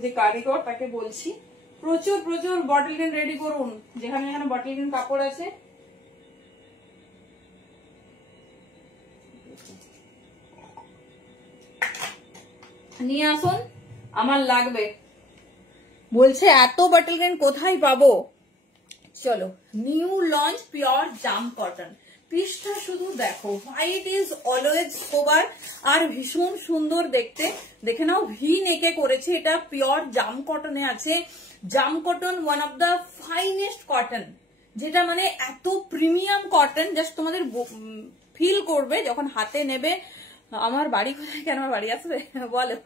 যে কারিগর তাকে বলছি প্রচুর প্রচুর বটল গ্রিন রেডি করুন, যেখানে যেখানে বটল গ্রিন কাপড় আছে নিয়ে আসুন, আমার লাগবে। বলছে এত বটল গ্রিন কোথায় পাবো। চলো নিউ লঞ্চ পিওর জাম কটন, পিসটা শুধু দেখো, হোয়াইট ইজ অলওয়েজ সোবার আর ভীষণ সুন্দর দেখতে। দেখে নাও ভি নেকে করেছে, এটা পিওর জাম কটনে আছে। জাম cotton one of the finest cotton, যেটা মানে এত প্রিমিয়াম কটন, জাস্ট তোমাদের ফিল করবে যখন হাতে নেবে। আমার বাড়ি কোথায়, কেন আমার বাড়ি আসবে বলো?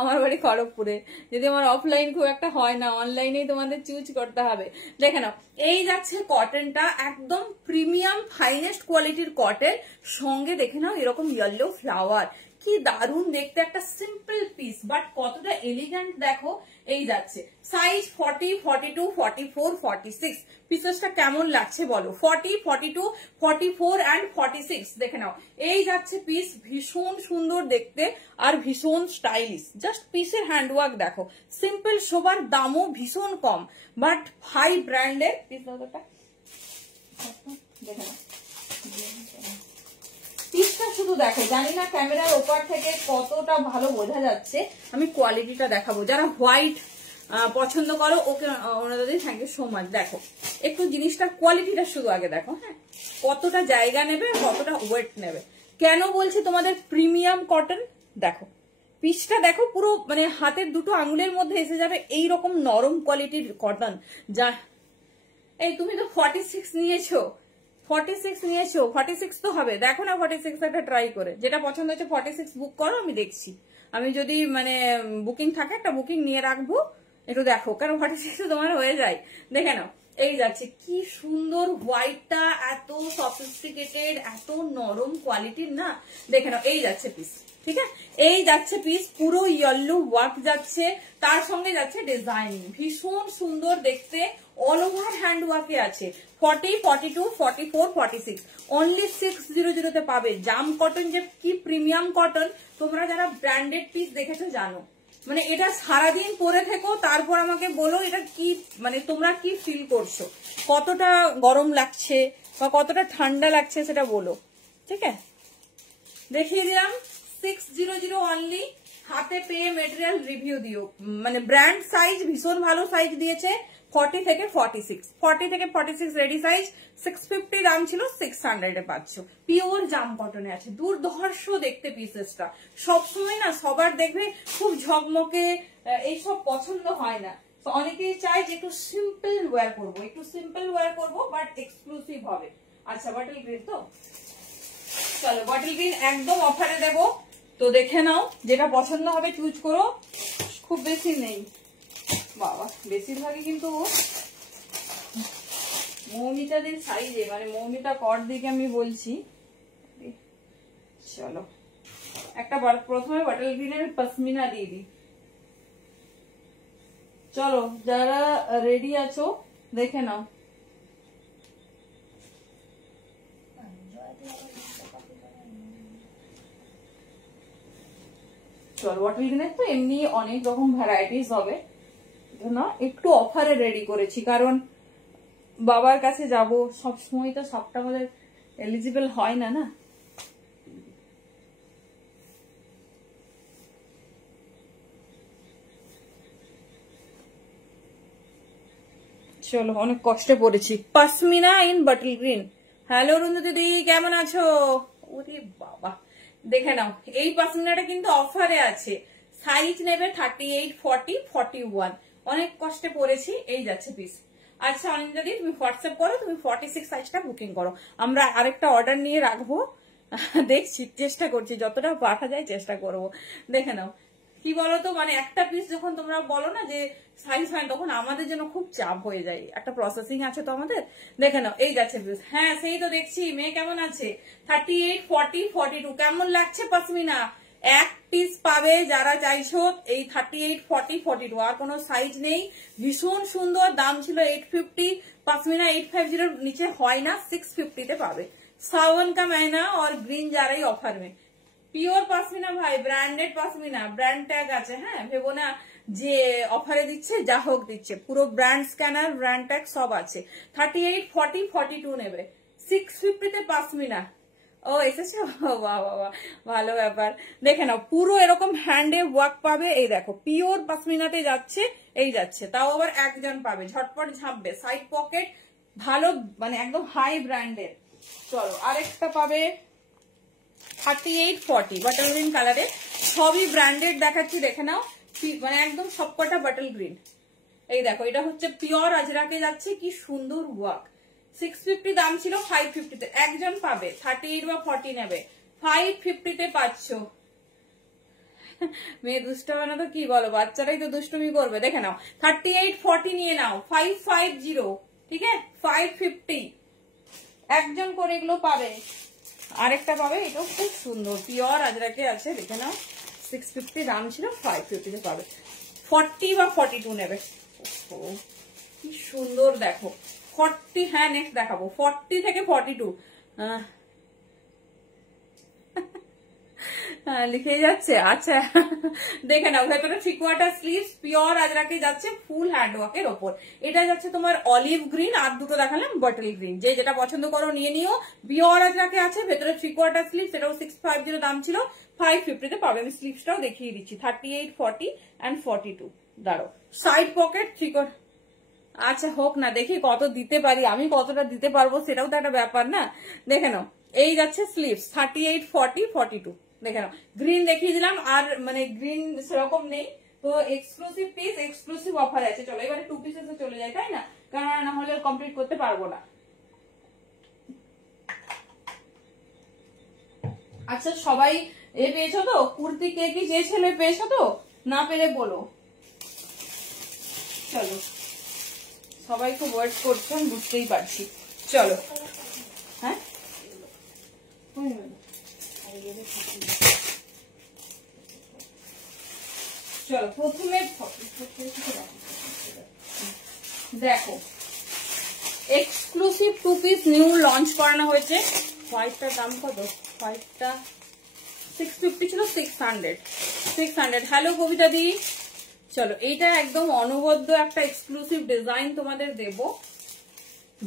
আমার বাড়ি খড়গপুরে। যদি আমার অফলাইন খুব একটা হয় না, অনলাইনেই তোমাদের চুজ করতে হবে। দেখে নাও এই যাচ্ছে কটনটা, একদম প্রিমিয়াম ফাইনেস্ট কোয়ালিটির কটন, সঙ্গে দেখে নাও এরকম ইয়েলো ফ্লাওয়ার, কি দারুণ দেখতে একটা সিম্পল পিস, বাট কতটা এলিগেন্ট দেখো। এই যাচ্ছে সাইজ 40, 42, 44, 46। পিসেসটা কেমন লাগছে বলো? 40, 42, 44 and 46। দেখে নাও এই যাচ্ছে পিস, ভীষণ সুন্দর দেখতে আর ভীষণ স্টাইলিশ। জাস্ট পিসের হ্যান্ডওয়ার্ক দেখো, সিম্পল সোবার, দামও ভীষণ কম, বাট হাই ব্র্যান্ডের পিস। দেখে নাও পিসটা শুধু দেখো, জানি না ক্যামেরার ওপার থেকে কতটা ভালো বোঝা যাচ্ছে, আমি কোয়ালিটিটা দেখাবো। যারা হোয়াইট পছন্দ করো ওকে ওনাদের থ্যাংক ইউ সো মাচ। দেখো একটু জিনিসটার কোয়ালিটিটা শুধু আগে দেখো, হ্যাঁ কতটা জায়গা নেবে, কতটা ওয়েট নেবে। কেন বলছি তোমাদের প্রিমিয়াম কটন, দেখো পিসটা দেখো, পুরো মানে হাতের দুটো আঙুলের মধ্যে এসে যাবে এইরকম নরম কোয়ালিটির কটন। যা এই তুমি তো 46 নিয়েছো, 46 নিয়েছো, 46 তো হবে, দেখো না 46 একটা ট্রাই করে, যেটা পছন্দ হচ্ছে 46 বুক করো, আমি দেখছি। আমি যদি মানে বুকিং থাকে একটা বুকিং নিয়ে রাখবো, একটু দেখো, কারণ 46 তোমার হয়ে যায়। দেখে নাও এই যাচ্ছে, কি সুন্দর হোয়াইটটা, এত সফিস্টিকেটেড, এত নরম কোয়ালিটির না। দেখে নাও এই যাচ্ছে পিস, ঠিক আছে, এই যাচ্ছে পিস, পুরো ইয়েলো ওয়ার্ক যাচ্ছে, তার সঙ্গে যাচ্ছে ডিজাইনিং, ভীষণ সুন্দর দেখতে, অল ওভার হ্যান্ড ওয়ার্কে আছে। 40, 42, 44, 46 অনলি 600 তে পাবে। জাম কটন যে কি প্রিমিয়াম কটন, তোমরা যারা ব্র্যান্ডেড পিস দেখেছো জানো। মানে এটা সারাদিন পরে থেকো, তারপর আমাকে বলো এটা কি, মানে তোমরা কি ফিল করছো, কতটা গরম লাগছে বা কতটা ঠান্ডা লাগছে সেটা বলো, ঠিক আছে। দেখিয়ে দিলাম 600 অনলি, হাতে পেয়ে মেটেরিয়াল রিভিউ দিও। মানে ব্র্যান্ড সাইজ ভীষণ ভালো সাইজ দিয়েছে, 40 থেকে 46, 40 থেকে 46 রেডি সাইজ, 650 দাম ছিল, 600 এ পাচ্ছ। পিওর জাম কটনে আছে, দুর্ধর্ষ দেখতে পিসেসটা। সবসময় না সবার দেখবে খুব ঝকমকে এইসব পছন্দ হয় না, তো অনেকেই চাই যে একটু সিম্পল ওয়্যার করবো, একটু সিম্পল ওয়্যার করবো বাট এক্সক্লুসিভ হবে। আচ্ছা বটল গ্রিন তো, চলো বটল গ্রিন একদম অফারে দেবো, তো দেখে নাও যেটা পছন্দ হবে চুজ করো, খুব বেশি নেই বাবা, বেশিরভাগই কিন্তু মৌমিতাদের সাইজে, মানে মৌমিতা কর দিকে আমি বলছি। চলো একটা প্রথমে বটল গ্রিনের পশমিনা দিয়ে দিই। চলো যারা রেডি আছো দেখে নাও। চলো বটল গ্রিনের তো এমনি অনেক রকম ভ্যারাইটিস হবে না, একটু অফারে রেডি করেছি কারণ বাবার কাছে যাব, সব সময় তো সবটা আমাদের এলিজিবল হয় না না। চলো অনেক কষ্টে পড়েছি। Pashmina in bottle green. Hello Rundu দিদি কেমন আছো? ওরে বাবা দেখে নাও, এই পশমিনাটা কিন্তু অফারে আছে, সাইজ নেবে 38, 40, 41, অনেক কষ্টে পড়েছি, এই যাচ্ছে পিস। আচ্ছা অনিন্দা দি তুমি হোয়াটসঅ্যাপ করো, তুমি 46 সাইজটা বুকিং করো, আমরা আরেকটা অর্ডার নিয়ে রাখবো। দেখছি, চেষ্টা করছি যতটা পাঠা যায় চেষ্টা করব। দেখে নাও কি বলতো, মানে একটা পিস যখন তোমরা বলো না যে সাইজ হয়, তখন আমাদের জন্য খুব চাপ হয়ে যায়, একটা প্রসেসিং আছে তো আমাদের। দেখে নাও এই যাচ্ছে পিস। হ্যাঁ সেই তো দেখছি, মেয়ে কেমন আছে? 38, 40, 42 কেমন লাগছে পশমিনা? এক পিস পাবে যারা চাইছো, এই 38, 40, 42, আর কোনো সাইজ নেই। ভীষণ সুন্দর, দাম ছিল 850, पश्मीना 850 नीचे হয় না, 650 তে পাবে। सावन का महीना और ग्रीन जा रही ऑफर में, পিওর পশমিনা ভাই, ব্র্যান্ডেড পশমিনা, ব্র্যান্ড ট্যাগ আছে। হ্যাঁ ভেবো না যে অফারে দিচ্ছে, যা হোক দিচ্ছে, পুরো ব্র্যান্ড স্ক্যানার, ব্র্যান্ড ট্যাগ সব আছে। 38, 40, 42 নেবে, 650 তে পশমিনা। ও এসেছে, বাহ বাহ ভালো ব্যাপার। দেখে নাও পুরো এরকম হ্যান্ডে ওয়ার্ক পাবে, এই দেখো পিওর পশমিনাতে যাচ্ছে, এই যাচ্ছে, তাও আবার একজন পাবে, ঝটপট ঝাঁপবে, সাইড পকেট ভালো, মানে একদম হাই ব্র্যান্ডের। চলো আরেকটা পাবে 38, 40 বাটল গ্রিন কালারে, সবই ব্র্যান্ডেড দেখাচ্ছি, দেখে নাও, মানে একদম সবকটা বাটল গ্রিন। এই দেখো এটা হচ্ছে পিওর আজরাকে যাচ্ছে, কি সুন্দর ওয়ার্ক। 650 দাম ছিল, 550 তে একজন পাবে, 38 বা 40 নেবে, 550 তে পাচ্ছ। মেয়ে দুষ্ট বানা তো কি বলো, বাচ্চারাই তো দুষ্টুমি করবে। দেখে নাও 38, 40 নিয়ে নাও, 550, ঠিক আছে 550, একজন করে এগুলো পাবে। আরেকটা পাবে, এটাও খুব সুন্দর, পিওর আজরাকে আছে, দেখে নাও 650 দাম ছিল, 550 তে পাবে। 40 বা 42 নেবে, কি সুন্দর দেখো 40। হ্যাঁ নেক্সট দেখাবো 40 থেকে 42, লিখে যাচ্ছে। আচ্ছা দেখে নাও, ভেতরে 3/4 স্লিভস, পিওর আজরাকে যাচ্ছে, ফুল হ্যান্ড ওয়ার্কের ওপর। এটা যাচ্ছে তোমার অলিভ গ্রিন, আর দুটো দেখালাম বটল গ্রিন, যে যেটা পছন্দ করো নিয়ে নিও। পিওর আজরাকে আছে, ভেতরে 3/4 স্লিভস, এটাও 650 দাম ছিল, 550 তে পাবে। আমি স্লিভসটাও দেখিয়ে দিচ্ছি, 38, 40 and 42। দাঁড়ো, সাইড পকেট 3/4। আচ্ছা হোক না, দেখি কত দিতে পারি, আমি কতটা দিতে পারবো সেটাও তো একটা ব্যাপার না। দেখে নাও এই যাচ্ছে স্লিভস, 38, 40, 42। দেখে নাও গ্রিন দেখিয়ে দিলাম, আর মানে গ্রিন সেরকম নেই তো, এক্সক্লুসিভ পিস, এক্সক্লুসিভ অফার আছে। চলো এবারে 2 পিসেসে চলে যায়, তাই না, কারণ না হলে কমপ্লিট করতে পারবো না। আচ্ছা সবাই এ পেয়েছো তো, কুর্তি কে কি যে ছেলে পেয়েছো তো, না পেলে বলো। চলো সবাই খুব ওয়েট করছেন, বুঝতেই পারছি। চলো হ্যাঁ চলো প্রথমে দেখো এক্সক্লুসিভ 2 পিস নিউ লঞ্চ করানো হয়েছে। হোয়াইটটার দাম কত? হোয়াইটটা 650 ছিল, 600। হ্যালো কবিতা দি, চলো এইটা একদম অনবদ্য একটা এক্সক্লুসিভ ডিজাইন তোমাদের দেব,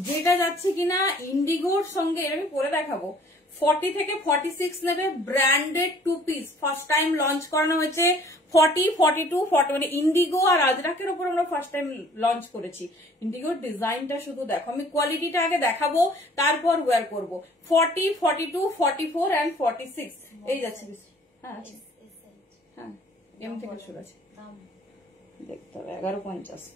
যেটা যাচ্ছে কিনা ইন্ডিগোর সঙ্গে, এটা আমি পরে দেখাবো। 40 থেকে 46 নেবে, branded 2 piece, first time launch করানো হয়েছে। 40, 42, 40 মানে ইন্ডিগো আর আজরাকের উপর আমরা ফার্স্ট টাইম লঞ্চ করেছি। ইন্ডিগোর ডিজাইনটা শুধু দেখো, আমি কোয়ালিটিটা আগে দেখাবো, তারপর ওয়্যার করব। 40, 42, 44 and 46 এই যাচ্ছে। হ্যাঁ হ্যাঁ এম থেকে শুরু আছে, দেখতে হবে 1150।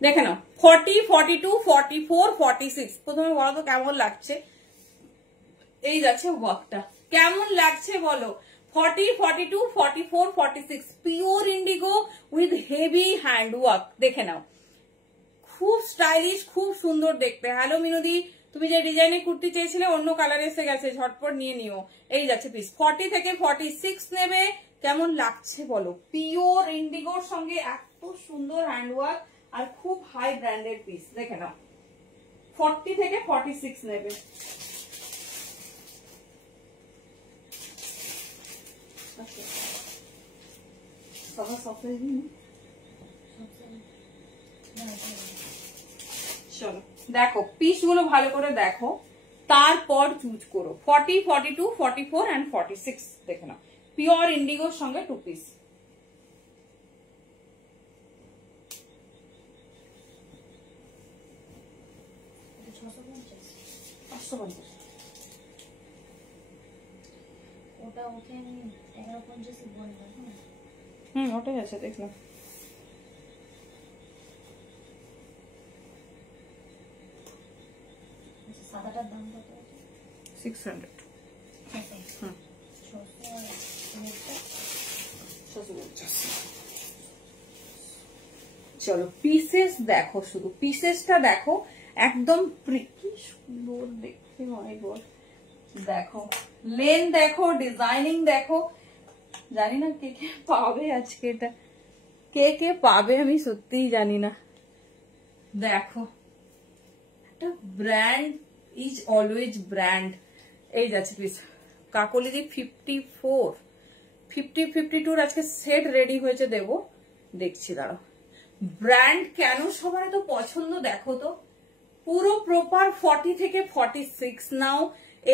দেখে নাও 40, 42, 44, 46। প্রথমে বলো তো কেমন লাগছে, এই যাচ্ছে ওয়ার্কটা কেমন লাগছে বলো। 40, 42, 44, 46 pure Indigo with heavy hand work. দেখে নাও খুব স্টাইলিশ, খুব সুন্দর দেখতে। হ্যালো মিনুদি, তুমি যে ডিজাইনে কুর্তি চেয়েছিলে অন্য কালার এসে গেছে, ঝটপট নিয়ে নিও। এই যাচ্ছে পিস 40 থেকে 46 নেবে। কেমন লাগছে বলো, পিওর ইন্ডিগোর সঙ্গে এত সুন্দর হ্যান্ড ওয়ার্ক আর খুব হাই ব্র্যান্ডেড পিস। দেখে নাও 40 থেকে 46 নেবে। চলো দেখো পিস গুলো ভালো করে দেখো, তারপর চুজ করো। 40, 42, 44 and 46 দেখে নাও, পিওর ইন্ডিগোর সঙ্গে 2 পিস। ওটাই আছে দেখলাম। সাদাটার দাম কত? 600। চলো পিসেস দেখো, শুধু পিসেসটা দেখো, একদম কি সুন্দর দেখতে। মাই গড, দেখো লেন দেখো, ডিজাইনিং দেখো। জানি না কে কে পাবে আজকে এটা, কে কে পাবে আমি সত্যিই জানি না। দেখো একটা ব্র্যান্ড ইজ অলওয়েজ ব্র্যান্ড। এই যাচ্ছে পিস কাকলিদি 54, 50, 52 আজকে সেট রেডি হয়েছে, দেবো দেখছি দাঁড়াও। ব্র্যান্ড কেন সবার এত পছন্দ দেখো তো, পুরো প্রপার 40 থেকে 46 নাও।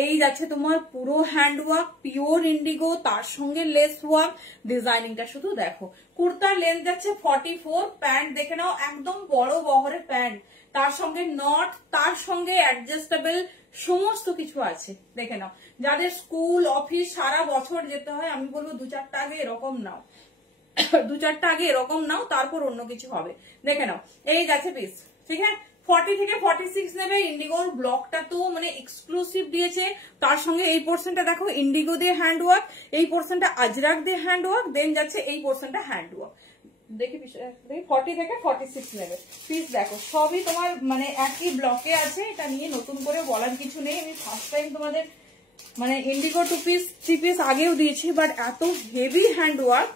এই যাচ্ছে তোমার পুরো হ্যান্ড ওয়ার্ক, পিওর ইন্ডিগো, তার সঙ্গে লেস ওয়ার্ক। ডিজাইনিংটা শুধু দেখো। কুর্তার লেন্থ যাচ্ছে 44, প্যান্ট দেখে নাও একদম বড় বহরের প্যান্ট, তার সঙ্গে নট, তার সঙ্গে অ্যাডজাস্টেবল সমস্ত কিছু আছে। দেখে নাও যাদের স্কুল অফিস সারা বছর যেতে হয়, আমি বলবো 2-4টা আগে এরকম নাও, 2-4টা আগে এরকম নাও, তারপর অন্য কিছু হবে। দেখে নাও এই যাচ্ছে পিস, ঠিক আছে। 40 থেকে 46 নেবে। ইন্ডিগোর ব্লকটা তো মানে এক্সক্লুসিভ দিয়েছে, তার সঙ্গে এই পোর্শনটা দেখো ইন্ডিগো দিয়ে হ্যান্ড ওয়ার্ক, এই পোর্শনটা আজরাক দিয়ে হ্যান্ড ওয়ার্ক, দেন যাচ্ছে এই পোর্শনটা হ্যান্ড ওয়ার্ক। দেখি 40 থেকে 46 নেবে পিস দেখো, সবই তোমার মানে একই ব্লকে আছে। এটা নিয়ে নতুন করে বলার কিছু নেই। আমি ফার্স্ট টাইম তোমাদের মানে ইন্ডিগো 2 পিস 3 পিস আগেও দিয়েছি, বাট এত heavy hand work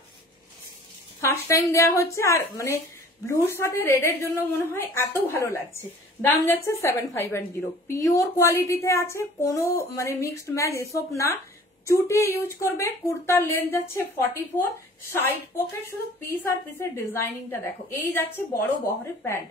first time দেওয়া হচ্ছে। আর মানে ব্লুর সাথে রেডের জন্য মনে হয় এত ভালো লাগছে। দাম যাচ্ছে 750। পিওর কোয়ালিটিতে আছে, কোনো মানে মিক্সড ম্যাচ এসব না। চুটি ইউজ করবে। কুর্তার লেন্থ যাচ্ছে 44, সাইড পকেট, শুধু পিস আর পিসের ডিজাইনিংটা দেখো। এই যাচ্ছে বড় বহরের প্যান্ট,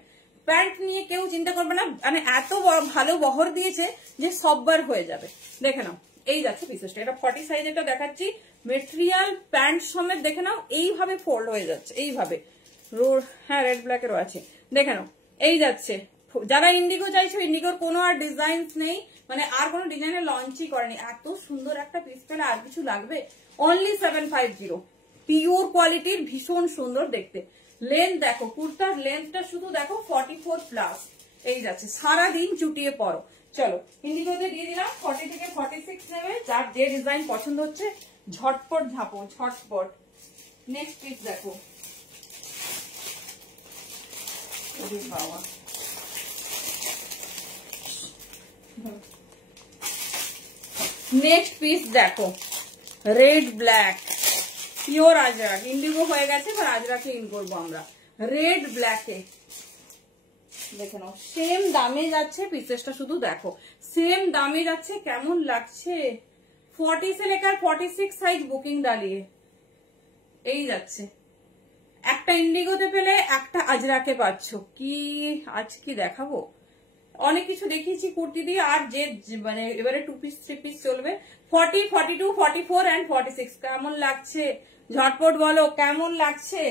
প্যান্ট নিয়ে কেউ চিন্তা করবে না, মানে এত ভালো বহর দিয়েছে যে সববার হয়ে যাবে। দেখে নাও এই যাচ্ছে পিসেসটা, এটা 40 সাইজ এটা দেখাচ্ছি। মেটেরিয়াল প্যান্ট সমেত দেখে নাও এইভাবে ফোল্ড হয়ে যাচ্ছে, এইভাবে হ্যাঁ রেড ব্ল্যাকেরও আছে। দেখে নাও এই যাচ্ছে। যারা ইন্ডিগো চাইছো, ইন্ডিগোর কোনো আর ডিজাইন নেই, মানে আর কোনো ডিজাইনের লঞ্চই করেনি। এত সুন্দর একটা পিস পেলে আর কিছু লাগবে? অনলি 750। পিওর কোয়ালিটির, ভীষণ সুন্দর দেখতে। লেন্থ দেখো, কুর্তার লেন্থটা শুধু দেখো 44+। এই যাচ্ছে, সারাদিন চুটিয়ে পরো। চলো ইন্ডিগোতে দিয়ে দিলাম। 40 থেকে 46 নেবে। যার যে ডিজাইন পছন্দ হচ্ছে ঝটপট ঝাপো, ঝটপট। নেক্সট পিস দেখো, বাবা নেক্সট পিস দেখো, red black, pure Ajrak. Indigo হয়ে গেছে, এবার আজরাকে ইন করবো আমরা। রেড ব্ল্যাকে দেখে নাও, সেম দামে যাচ্ছে। পিসেসটা শুধু দেখো, সেম দামে যাচ্ছে। কেমন লাগছে? 40 से लेकर 46 সাইজ বুকিং ডালিয়ে এই যাচ্ছে। একটা ইন্ডিগোতে পেলে একটা আজরাকে পাচ্ছ। কি আজ কি দেখাবো, অনেক কিছু দেখিয়েছি কুর্তি দিয়ে, আর যে মানে এবারে 2 পিস 3 পিস চলবে। 40, 42, 44 and 46 কেমন লাগছে? झटपट बोलो केमन लागছে।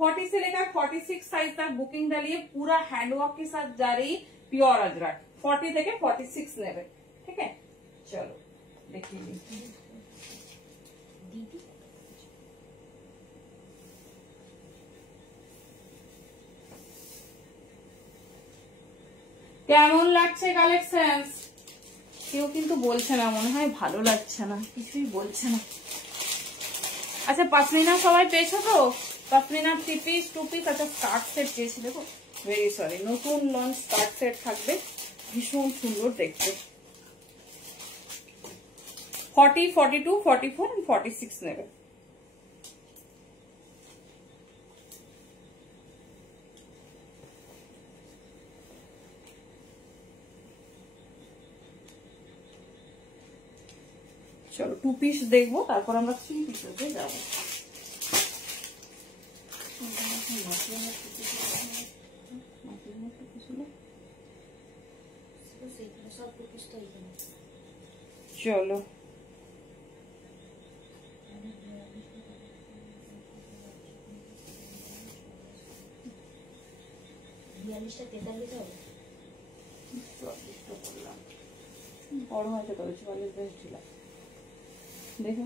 40 से लेकर 46 साइज तक बुकिंग डालिए, पूरा हैंडवर्क के साथ जा रही प्योर अजरक। 40 থেকে 46 নেবে, ঠিক है। चलो देखिए কেমন লাগছে কালেকশন? কেউ কিন্তু বলছে না, মনে হয় ভালো লাগছে না, কিছুই বলছে না। আচ্ছা পাসমিনা সবাই পেয়েছো তো? Pashmina 3 piece 2 piece. আচ্ছা স্কার্ট সেট পেয়েছি, দেখো ভেরি সরি, নতুন লঞ্চ স্কার্ট সেট থাকবে, ভীষণ সুন্দর দেখতে। 40, 42, 44 and 46 নেবে। চলো 2 পিস দেখবো, তারপর আমরা 3 পিসে যাবো। চলো বড় হয়েছে তো 44 ছিল। দেখো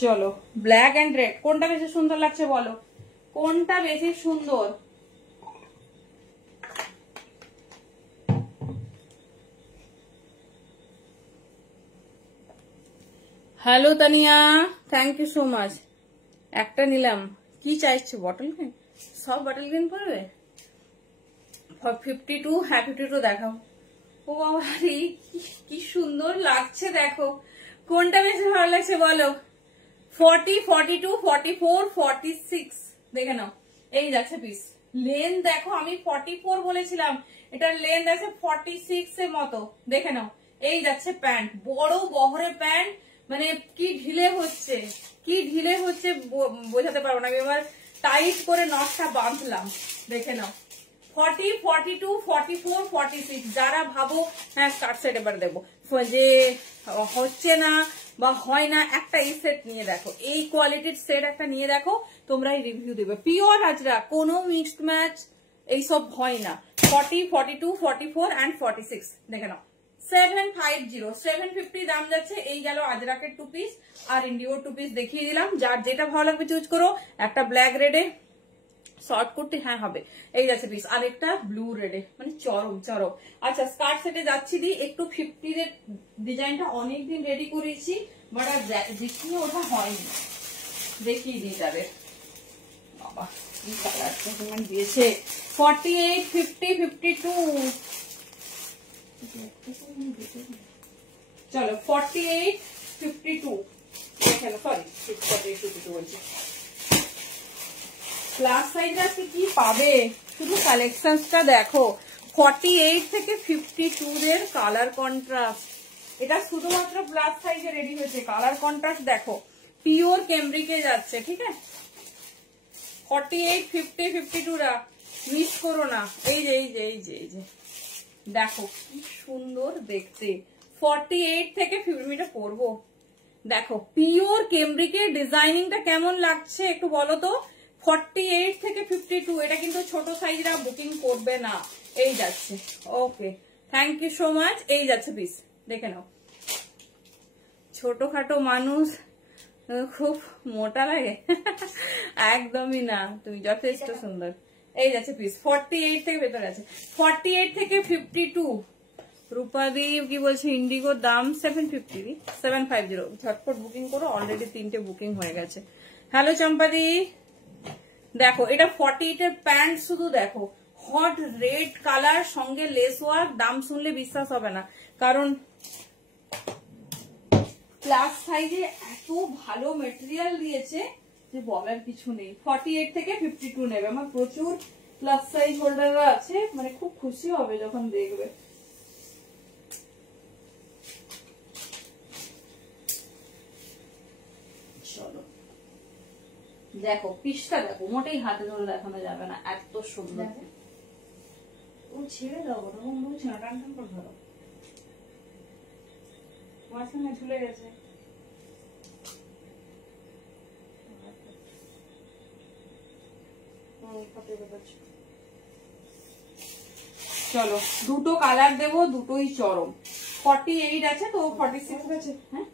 চলো ব্ল্যাক এন্ড রেড কোনটা বেশি সুন্দর লাগছে বলো, কোনটা বেশি সুন্দর? Hello Tania, thank you so much. একটা নিলাম, কি চাইছো? Bottle green? সব বটল গ্রিন পড়বে? 52, হ্যাঁ 52 দেখাও। ও বাবা কি সুন্দর লাগছে, দেখো কোনটা বেশি ভালো লাগছে বলো? 40, 42, 44, 46 দেখে নাও। এই যাচ্ছে পিস। লেন্থ দেখো, আমি 44 বলেছিলাম, এটার লেন্থ আছে 46 এর মতো, দেখে নাও। এই যাচ্ছে প্যান্ট, বড় বহরে প্যান্ট, মানে কি ঢিলে হচ্ছে, কি ঢিলে হচ্ছে বোঝাতে পারবো না। এবার টাইট করে নটটা বাঁধলাম, দেখে নাও। 40, 42, 44, 46 যারা ভাবো হ্যাঁ স্কার্ট সেট এবার দেবো, যে হচ্ছে না বা হয় না, একটা এই সেট নিয়ে দেখো, এই কোয়ালিটির সেট একটা নিয়ে দেখো, তোমরাই রিভিউ দেবে। পিওর আজরা, কোনো মিক্সড ম্যাচ এইসব হয় না। 40, 42, 44 and 46 দেখে নাও। 750, 750 দাম যাচ্ছে। এই গেল আজরাকের 2 পিস আর ইন্ডিগোর 2 পিস দেখিয়ে দিলাম। যার যেটা ভালো লাগবে চুজ করো। একটা ব্ল্যাক রেডে শর্ট কুর্তি হ্যাঁ হবে, এই যাচ্ছে পিস, আর একটা ব্লু রেডে, মানে চরম চরম। আচ্ছা স্কার্ট সেটে যাচ্ছি দি, একটু 50 এর ডিজাইনটা অনেকদিন রেডি করেছি, বাট আর দেখিয়ে ওটা হয়নি, দেখিয়ে দিই তাদের। বাবা কি কালার সেগমেন্ট দিয়েছে। 48, 50, 52 চলো 48, 52 দেখে নো, সরি 48, 52 বলছি। প্লাস সাইজ আছে কি পাবে, শুধু কালেকশনটা দেখো। 48 থেকে 52 এর কালার কন্ট্রাস্ট, এটা শুধুমাত্র প্লাস সাইজে রেডি হয়েছে। কালার কন্ট্রাস্ট দেখো, পিওর কেমব্রিকে যাচ্ছে, ঠিক আছে। 48, 50, 52 রা মিস করো না। এই যে এই যে এই যে এই যে দেখো কি সুন্দর দেখতে। 48 থেকে 50 পরবো, দেখো পিওর কেমব্রিকের ডিজাইনিংটা কেমন লাগছে একটু বলো তো। 48 থেকে 52, এটা কিন্তু ছোট সাইজরা বুকিং করবে না। এই যাচ্ছে, okay thank you so much. এই যাচ্ছে পিস, দেখে নাও। ছোটখাটো মানুষ খুব মোটা লাগে একদমই না, তুমি যথেষ্ট সুন্দর। এই যাচ্ছে পিস 48 থেকে ভেতরে আছে। 48 থেকে 52 রূপাদি কি বলছে, ইন্ডিগোর দাম 750, 750 ঝটপট বুকিং করো, অলরেডি 3টে বুকিং হয়ে গেছে। হ্যালো চম্পাদি, দেখো এটা 48 এর প্যান্ট, শুধু দেখো হট রেড কালার সঙ্গে লেস ওয়ার্ক। দাম শুনলে বিশ্বাস হবে না, কারণ প্লাস সাইজে এত ভালো মেটেরিয়াল দিয়েছে যে বলার কিছু নেই। 48 থেকে 52 নেবে। আমার প্রচুর প্লাস সাইজ হোল্ডাররা আছে, মানে খুব খুশি হবে যখন দেখবে। চলো দেখো পিসটা দেখো, মোটেই হাতে ধরে দেখানো যাবে না, এত সুন্দর। ও ছেড়ে দাও, তখন বলছি না, টান টান করে ধরো, মাঝখানে ঝুলে গেছে। চলো দুটো কালার দেবো, দুটোই চরম। 48 আছে তো 46 আছে, হ্যাঁ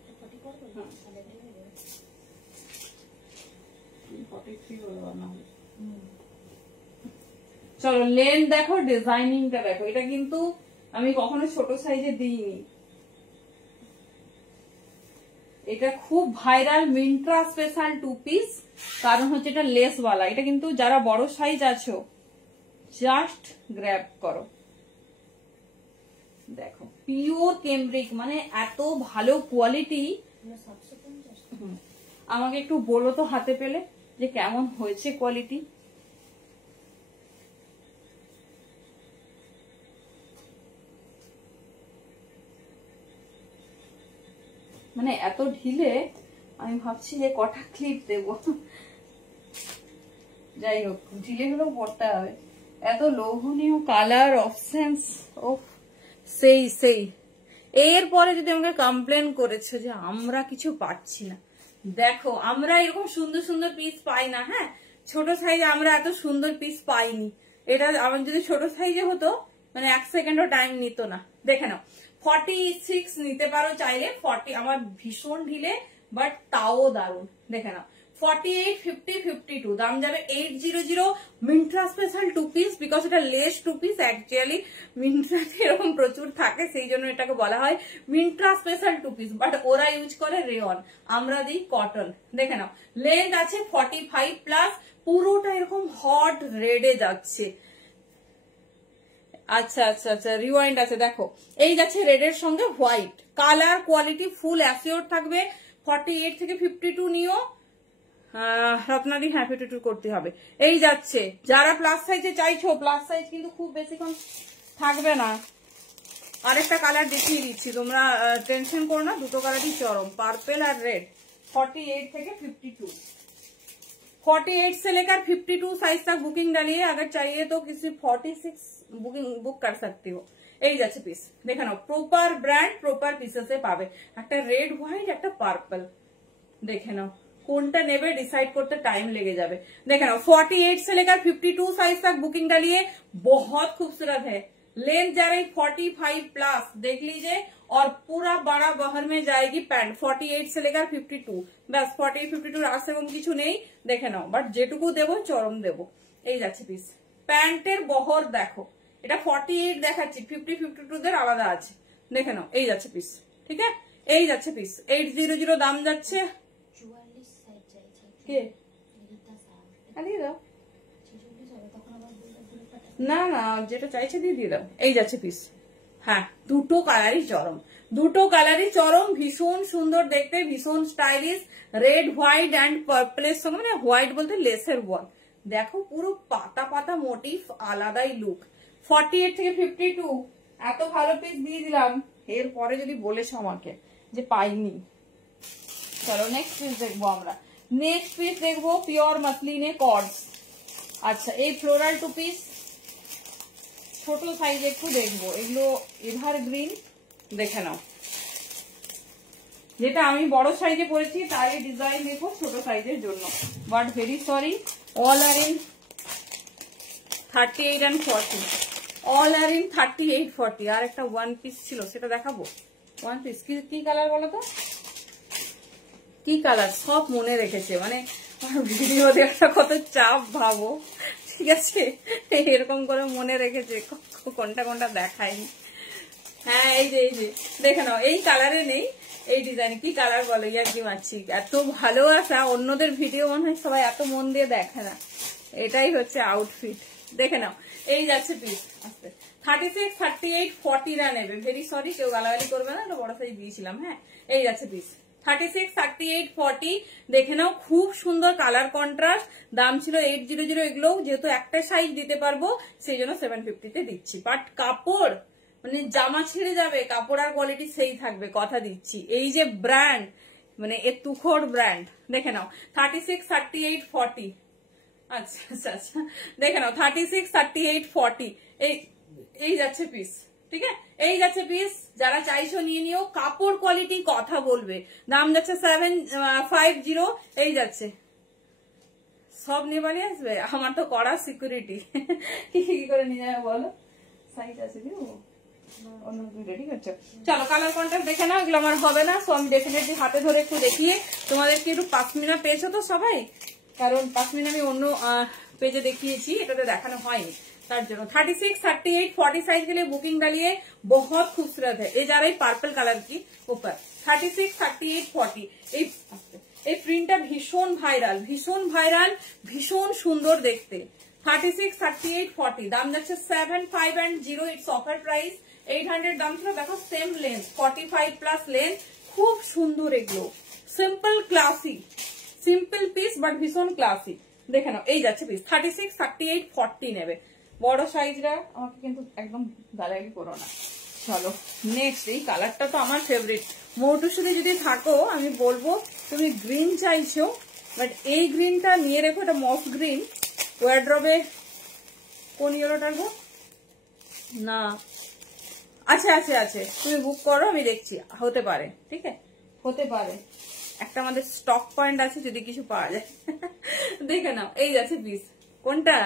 43 বলবো না। চলো লেন্থ দেখো, ডিজাইনিংটা দেখো, এটা কিন্তু আমি কখনো ছোট সাইজে দিইনি। এটা খুব ভাইরাল মিন্ট্রা স্পেশাল 2 পিস, কারণ হচ্ছে এটা লেস ওয়ালা। এটা কিন্তু যারা বড় সাইজ আছো জাস্ট গ্র্যাব করো। দেখো পিওর কেমব্রিক, মানে এত ভালো কোয়ালিটি। আমাকে একটু বলো তো হাতে পেলে যে কেমন হয়েছে কোয়ালিটি। মানে এত ঢিলে আমি ভাবছি যে কটা ক্লিপ দেব। যাই হোক, ঢিলে হলেও পড়তে হবে। এত লোভনীয় কালার অপশনস, ও সেই সেই। এরপরে যদি আমাকে কমপ্লেন করেছো যে আমরা কিছু পাচ্ছি না, দেখো আমরা এরকম সুন্দর সুন্দর পিস পাই না। হ্যাঁ, ছোট সাইজে আমরা এত সুন্দর পিস পাইনি। এটা আমার যদি ছোট সাইজে হতো মানে 1 সেকেন্ডও টাইম নিত না। দেখে নাও 46 নিতে পারো চাইলে। 40 আমার ভীষণ ঢিলে, বাট তাও দারুন। দেখে নাও 48, 50, 52 দাম যাবে 800। মিন্ট্রা স্পেশাল 2 পিস, বিকজ এটা লেস 2 পিস। অ্যাকচুয়ালি মিন্ট্রাতে এরকম প্রচুর থাকে, সেই জন্য এটাকে বলা হয় মিন্ট্রা স্পেশাল 2 পিস, বাট ওরা ইউজ করে রেয়ন, আমরা দিই কটন। দেখে নাও লেন্থ আছে 45 প্লাস, পুরোটা এরকম হট রেডে যাচ্ছে। আচ্ছা আচ্ছা আচ্ছা, রিওয়াইন্ড আছে। দেখো এই যাচ্ছে রেডের সঙ্গে white, colour quality full assure থাকবে। 48 থেকে 52 নিও রত্নাদি, হ্যাঁ 52 করতে হবে। এই যাচ্ছে, যারা প্লাস সাইজে চাইছো, প্লাস সাইজ কিন্তু খুব বেশিক্ষণ থাকবে না। আরেকটা কালার দেখিয়ে দিচ্ছি, তোমরা টেনশন করো না, দুটো কালারই চরম, পার্পেল আর রেড। 48 থেকে 52, 48 से लेकर 52 साइज तक बुकिंग डालिए। अगर चाहिए तो किसी 46 বুক कर सकती हो। এই যাচ্ছে পিস, দেখে নাও প্রপার ব্র্যান্ড, প্রপার পিসেসে পাবে। একটা রেড হোয়াইট, একটা পার্পল। দেখে নাও কোনটা নেবে ডিসাইড করতে টাইম লেগে যাবে। দেখে नाउ 48 से लेकर 52 साइज तक बुकिंग डालिए। बहुत खूबसूरत है। लेंथ जा रही 45 प्लस, देख लीजिए। और पूरा बड़ा बहर में जाएगी पैंट। 48 से लेकर 52, बस 48, 52 রাস্তা কম কিছু নেই। দেখে নাও, বাট যেটুকু দেবো চরম দেবো। এই যাচ্ছে পিস, প্যান্টের বহর দেখো। এটা 48 দেখাচ্ছি, 50, 52 দের আলাদা আছে। দেখে নাও এই যাচ্ছে পিস, ঠিক আছে। এই যাচ্ছে পিস 800 দাম যাচ্ছে। না না, যেটা চাইছে দিয়ে দাও। এই যাচ্ছে পিস, হ্যাঁ দুটো কালারই চরম, দুটো কালারই চরম। ভীষণ সুন্দর দেখতে, ভীষণ স্টাইলিশ। রেড হোয়াইট অ্যান্ড পার্পলের সঙ্গে, মানে হোয়াইট বলতে লেসের ওয়াল। দেখো পুরো পাতা পাতা মোটিভ, আলাদাই লুক। 48 থেকে 52 এত ভালো পিস দিয়ে দিলাম, এরপরে যদি বলেছ আমাকে যে পাইনি। চলো নেক্সট পিস দেখবো আমরা। নেক্সট পিস দেখবো পিওর মাসলিনে কর্ডস। আচ্ছা, এই ফ্লোরাল 2 পিস ছোট সাইজ একটু দেখবো। এগুলো এভারগ্রিন, দেখে নাও। যেটা আমি বড় সাইজে পরেছি তার এই ডিজাইন দেখো ছোট সাইজের জন্য, but very sorry, all are in 38 and 40, all are in 38, 40। আর একটা 1 পিস ছিল, সেটা দেখাবো। 1 পিস কি কালার বলো তো, কি কালার সব মনে রেখেছে। মানে ভিডিও দেখা কত চাপ ভাবো, ঠিক আছে। এরকম করে মনে রেখেছে, কোনটা কোনটা দেখায়নি। হ্যাঁ এই যে দেখে নাও, এই কালারে নেই, এই ডিজাইন। কি কালার বলো, ইয়ার কি মারছি। এত ভালোবাসা, অন্যদের ভিডিও মনে হয় সবাই এত মন দিয়ে দেখে না। এটাই হচ্ছে আউটফিট। দেখে নাও এই যাচ্ছে পিস। আস্তে 36, 38, 40 রা নেবে। ভেরি সরি, কেউ গালাগালি করবে না, বড় সাইজ দিয়েছিলাম। হ্যাঁ এই যাচ্ছে পিস 36, 38, 40। দেখে নাও খুব সুন্দর কালার কন্ট্রাস্ট। দাম ছিল 800। এগুলো যেহেতু একটা সাইজ দিতে পারবো সেই জন্য 750 তে দিচ্ছি। বাট কাপড় মানে জামা ছেড়ে যাবে, কাপড় আর কোয়ালিটি সেই থাকবে, কথা দিচ্ছি। এই যে ব্র্যান্ড, মানে এ তুখোড় ব্র্যান্ড। দেখে নাও 36, 38, 40। আচ্ছা আচ্ছা আচ্ছা, দেখে নাও 36, 38, 40। এই যাচ্ছে পিস, ঠিক আছে। এই যাচ্ছে পিস, যারা চাইছো নিয়ে নিও। কাপড় কোয়ালিটি কথা বলবে। দাম যাচ্ছে 750। এই যাচ্ছে, সব নিয়ে বাড়ি আসবে। আমার তো কড়া সিকিউরিটি, কি করে নিয়ে যাবে বলো। সাইজ আছে কি অন্য রেডি করছো। চলো কালার কন্ট্রাস্ট দেখে নাও, এগুলো আমার হবে না। সো আমি ডেফিনেটলি হাতে ধরে একটু দেখিয়ে তোমাদেরকে একটু পাশমিনা পেয়েছো তো সবাই, কারণ পাশমিনা আমি অন্য পেজে দেখিয়েছি, এটাতে দেখানো হয়নি। तार जो 36, 38, 40 साइज के लिए बुकिंग डालिए, बहुत खूबसूरत है। ये जा रही पर्पल कलर की ऊपर 36, 38, 40। এই প্রিন্টটা ভীষণ ভাইরাল, ভীষণ সুন্দর দেখতে। 36, 38, 40 দাম যাচ্ছে 7510। ইটস অফার প্রাইস 800 দাম ছিল। দেখো সেম লেন্থ 45 প্লাস লেন্থ, খুব সুন্দর এগুলো। Simple classy, simple piece but ভীষণ ক্লাসি। দেখে নাও এই যাচ্ছে পিস 36, 38, 40 নেবে। বড় সাইজরা আমাকে কিন্তু একদম গালাগালি করো না। চলো নেক্সট, এই কালারটা তো আমার ফেভারিট। মৌটুসুরি যদি থাকো আমি বলবো তুমি গ্রিন চাইছো, বাট এই গ্রিনটা নিয়ে রেখো, এটা মফ গ্রিন। ওয়ার্ড্রবে কোন ইয়েলোটা গো? না, আছে, তুমি বুক করো, আমি দেখছি, হতে পারে, ঠিক আছে, হতে পারে। একটা আমাদের স্টক পয়েন্ট আছে, যদি কিছু পাওয়া যায়। দেখে নাও এই যাচ্ছে পিস। কোনটা?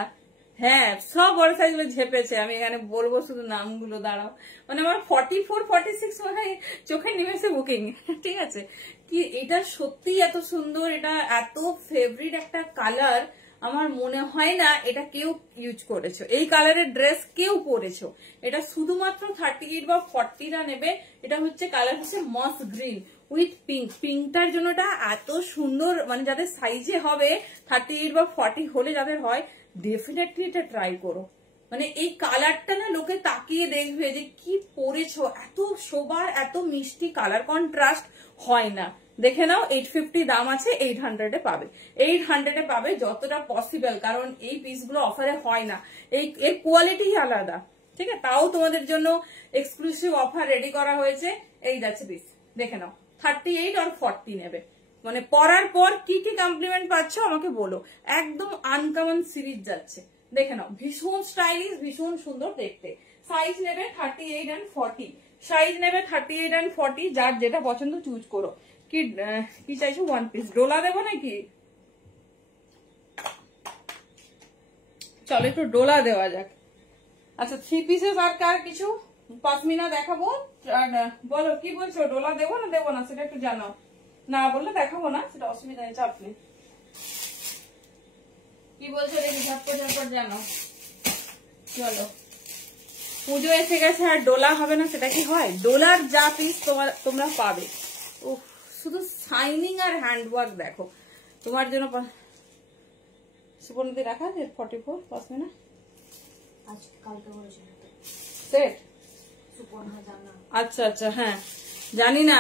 হ্যাঁ, সব বড় সাইজ গুলো ঝেপেছে। আমি এখানে বলবো শুধু নামগুলো, দাঁড়াও। মানে আমার 44, 46 মানে চোখে নেমেছে বুকিং। ঠিক আছে, কি এটা সত্যি এত সুন্দর, এটা এত ফেভারিট একটা কালার। আমার মনে হয় না এটা কেউ ইউজ করেছো, এই কালারের ড্রেস কেউ পরেছো। এটা শুধুমাত্র 38 বা 40রা নেবে। এটা হচ্ছে কালার হচ্ছে মস গ্রিন উইথ পিঙ্ক। পিঙ্কটার জন্য এটা এত সুন্দর, মানে যাদের সাইজে হবে 38 বা 40 হলে যাদের হয়, ডেফিনেটলি এটা ট্রাই করো। মানে এই কালারটা না লোকে তাকিয়ে দেখবে যে কি পরেছো, এত সোবার, এত মিষ্টি কালার কন্ট্রাস্ট হয় না। দেখে নাও 850 দাম আছে, 800 পাবে। 800 পাবে যতটা পসিবল, কারণ এই পিসগুলো অফারে হয় না, এই কোয়ালিটি আলাদা। ঠিক আছে, তাও তোমাদের জন্য এক্সক্লুসিভ অফার রেডি করা হয়েছে। এই যাচ্ছে পিস, দেখে নাও 38 আর 40 নেবে। মানে পরার পর কি কি কমপ্লিমেন্ট পাচ্ছ আমাকে বলো। একদম আনকমন সিরিজ যাচ্ছে, দেখে নাও, ভীষণ স্টাইলিশ, ভীষণ সুন্দর দেখতে। সাইজ নেবে 38 and 40, সাইজ নেবে 38 and 40, যার যেটা পছন্দ চুজ করো। কি চাইছো? ওয়ান পিস ডোলা দেবো নাকি? চলো একটু ডোলা দেওয়া যাক। আচ্ছা, 3 পিসেস আর কার কিছু পাসমিনা দেখাবো। বলো কি বলছো, ডোলা দেবো না দেবো না সেটা একটু জানাও। না বললে দেখাবো না, সেটা অসুবিধা নেই, চাপ নেই। কি বলছো দেখি, ঝটপট জানো। চলো, পুজো এসে গেছে আর ডোলা হবে না সেটা কি হয়? ডোলার যা পিস তোমরা পাবে, শুধু শাইনিং আর হ্যান্ডওয়ার্ক দেখো। তোমার জন্য সুপর্ণতি রাখা আছে 44 পাসমিনা সেট। আচ্ছা, হ্যাঁ জানি না,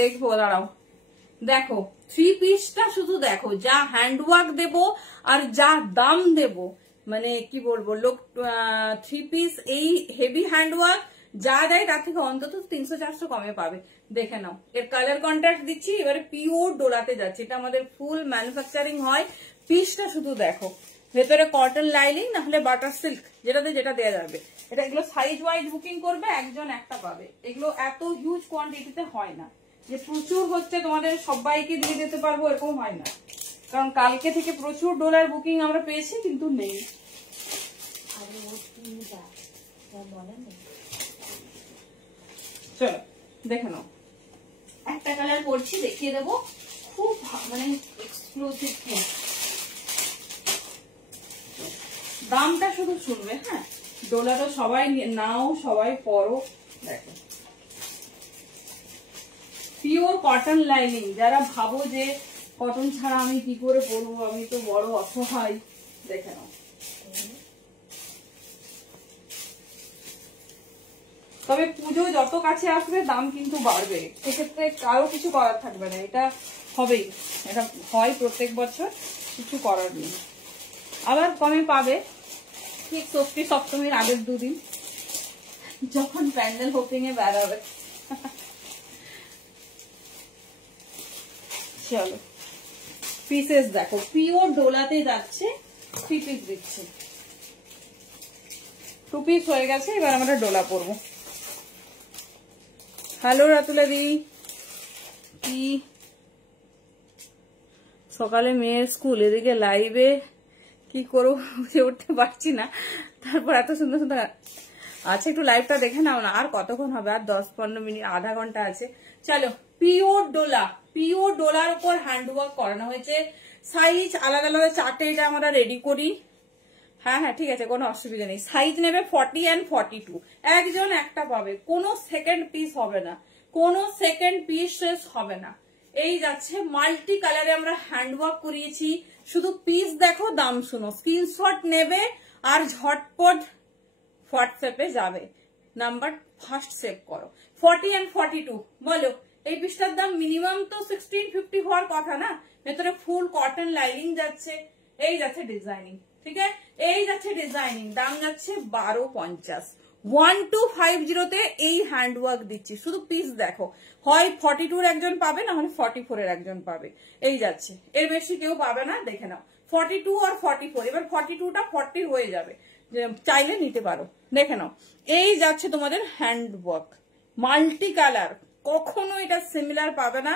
দেখবো, দাঁড়াও। দেখো 3 পিসটা শুধু দেখো, যা হ্যান্ডওয়ার্ক দেবো আর যা দাম দেবো, মানে কি বলবো, লোক 3 পিস এই হেভি হ্যান্ডওয়ার্ক যা দেয় তার থেকে অন্তত 300-400 কমে পাবে। দেখে নাও, এর কালার কন্ট্রাস্ট দিচ্ছি। এবারে পিওর ডোলাতে যাচ্ছে, এটা আমাদের ফুল ম্যানুফ্যাকচারিং হয়। পিসটা শুধু দেখো, ভেতরে কটন লাইনিং না হলে বাটার সিল্ক, যেটা দেওয়া যাবে। এটা এগুলো সাইজ ওয়াইজ বুকিং করবে, একজন একটা পাবে। এগুলো এত হিউজ কোয়ান্টিটিতে হয় না, যে প্রচুর হচ্ছে তোমাদের সবাইকে দিয়ে দিতে পারবো এরকম হয় না। কারণ কালকে থেকে প্রচুর ডলার বুকিং আমরা পেয়েছি, কিন্তু নেই। চলো দেখে নাও, একটা কালার পরছি, দেখিয়ে দেবো, খুব মানে এক্সক্লুসিভ। দামটা শুধু শুনবে, হ্যাঁ, ডলারও সবাই নাও, সবাই পরো। দেখো পিওর কটন লাইনিং। যারা ভাবো যে কটন ছাড়া আমি কি করে পরবো, আমি তো বড় অসহায়, দেখে নাও। তবে পুজো যত কাছে আসবে দাম কিন্তু বাড়বে, সেক্ষেত্রে কারো কিছু করার থাকবে না, এটা হবেই। এটা হয় প্রত্যেক বছর, কিছু করার নেই। আবার কমে পাবে ঠিক ষষ্ঠী সপ্তমীর আগের 2 দিন, যখন প্যান্ডেল হোপিং এ বেড়াবে। চলো পিসেস দেখো, পিওর ডোলাতে যাচ্ছে, 3 পিস দিচ্ছে। 2 পিস হয়ে গেছে, এবার আমরা ডোলা পরবো। হ্যালো রাতুলা দি, কি সকালে মেয়ের স্কুল, এদিকে লাইভে কি করবো বুঝে উঠতে পারছি না। তারপর এত সুন্দর সুন্দর আছে, একটু লাইভটা দেখে নাও না। আর কতক্ষণ হবে? আর 10-15 মিনিট, আধা ঘন্টা আছে। চলো, পিওর ডোলা, পিওর ডোলার উপর হ্যান্ডওয়ার্ক করানো হয়েছে। সাইজ আলাদা আলাদা 4টে, এটা আমরা রেডি করি। হ্যাঁ হ্যাঁ ঠিক আছে, কোনো অসুবিধা নেই। সাইজ নেবে 40 and 42, একজন একটা পাবে, কোনো সেকেন্ড পিস হবে না, কোনো সেকেন্ড পিস হবে না। এই যাচ্ছে মাল্টি কালারে আমরা হ্যান্ডওয়ার্ক করিয়েছি, শুধু পিস দেখো, দাম শুনো, স্ক্রিনশট নেবে আর ঝটপট হোয়াটসঅ্যাপে যাবে, নাম্বার ফার্স্ট সেভ করো। 40 and 42 বলো, এই পিসটার দাম মিনিমাম তো 1650 হওয়ার কথা না, ভেতরে ফুল কটন লাইনিং যাচ্ছে, এই যাচ্ছে ডিজাইনিং, ঠিক আছে, এই যাচ্ছে ডিজাইনিং, দাম যাচ্ছে 1250। 1250 এই হ্যান্ডওয়ার্ক দিচ্ছি, শুধু পিস দেখো, হয় 42 একজন পাবে, না হলে 44 একজন পাবে, এই যাচ্ছে, এর বেশি কেউ পাবে না, দেখে নাও 42 আর 44, এবার 42টা 40 হয়ে যাবে, চাইলে নিতে পারো, দেখে নাও। এই যাচ্ছে তোমাদের হ্যান্ডওয়ার্ক মাল্টি কালার, কখনো এটা সিমিলার পাবে না,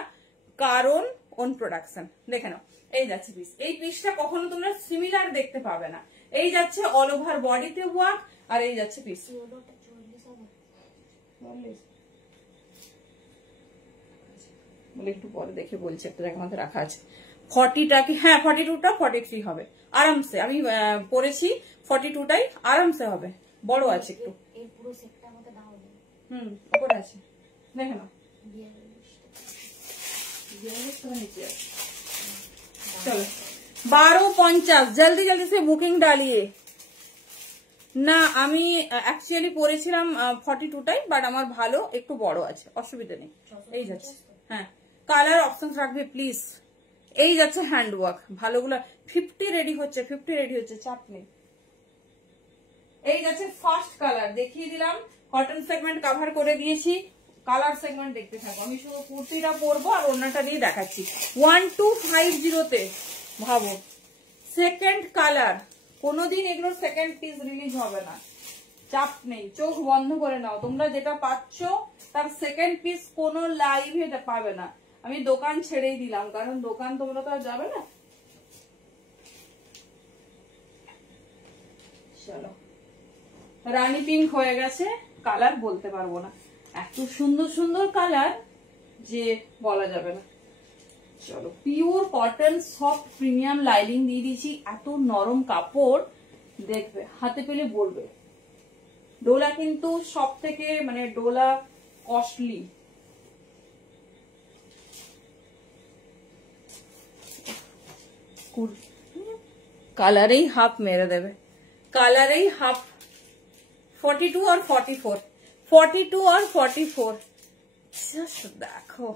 কারণ ওন প্রোডাকশন, দেখে নাও। এই যাচ্ছে পিস, এই পিসটা কখনো তোমরা সিমিলার দেখতে পাবে না, এই যাচ্ছে অল ওভার বডিতে ওয়ার্ক, আর এই যাচ্ছে পিস। একটু পরে দেখে বলছি, একটা জায়গার মধ্যে রাখা আছে। 40টা কি, হ্যাঁ 42টা 43 হবে আরামসে, আমি পরেছি 42টাই আরামসে হবে, বড় আছে একটু, উপরে আছে, দেখে নাও। चलो 1250, जल्दी जल्दी से बुकिंग डालिए না। আমি অ্যাকচুয়ালি পরেছিলাম 42টাই, বাট আমার ভালো একটু বড় আছে, অসুবিধা নেই। এই যাচ্ছে, হ্যাঁ কালার অপশন রাখবে প্লিজ। এই যাচ্ছে হ্যান্ডওয়ার্ক, ভালোগুলো 50 রেডি হচ্ছে, 50 রেডি হচ্ছে, চাপ নেই। এই যাচ্ছে ফার্স্ট কালার দেখিয়ে দিলাম, কটন সেগমেন্ট কভার করে দিয়েছি, কালার সেগমেন্ট দেখতে থাকো, আমি শুধু কুর্তিটা পরবো আর ওড়নাটা দিয়ে দেখাচ্ছি। 1250তে ভাবো, সেকেন্ড কালার, কোনোদিন এগুলোর সেকেন্ড পিস রিলিজ হবে না, চাপ নেই, চোখ বন্ধ করে নাও, তোমরা যেটা পাচ্ছ তার সেকেন্ড পিস কোনো লাইভে পাবে না। আমি দোকান ছেড়েই দিলাম, কারণ দোকান তোমরা তো আর যাবে না। চলো, রানী পিঙ্ক হয়ে গেছে, কালার বলতে পারবো না, এত সুন্দর সুন্দর কালার যে বলা যাবে না। চলো, pure cotton soft premium lining দিয়ে দিয়েছি, এত নরম কাপড়, দেখবে হাতে পেলে বলবে। ডোলা কিন্তু সব থেকে মানে ডোলা কস্টলি, কালারেই হাফ মেরে দেবে, কালারেই হাফ। 42 আর 44, 42 আর 44, দেখো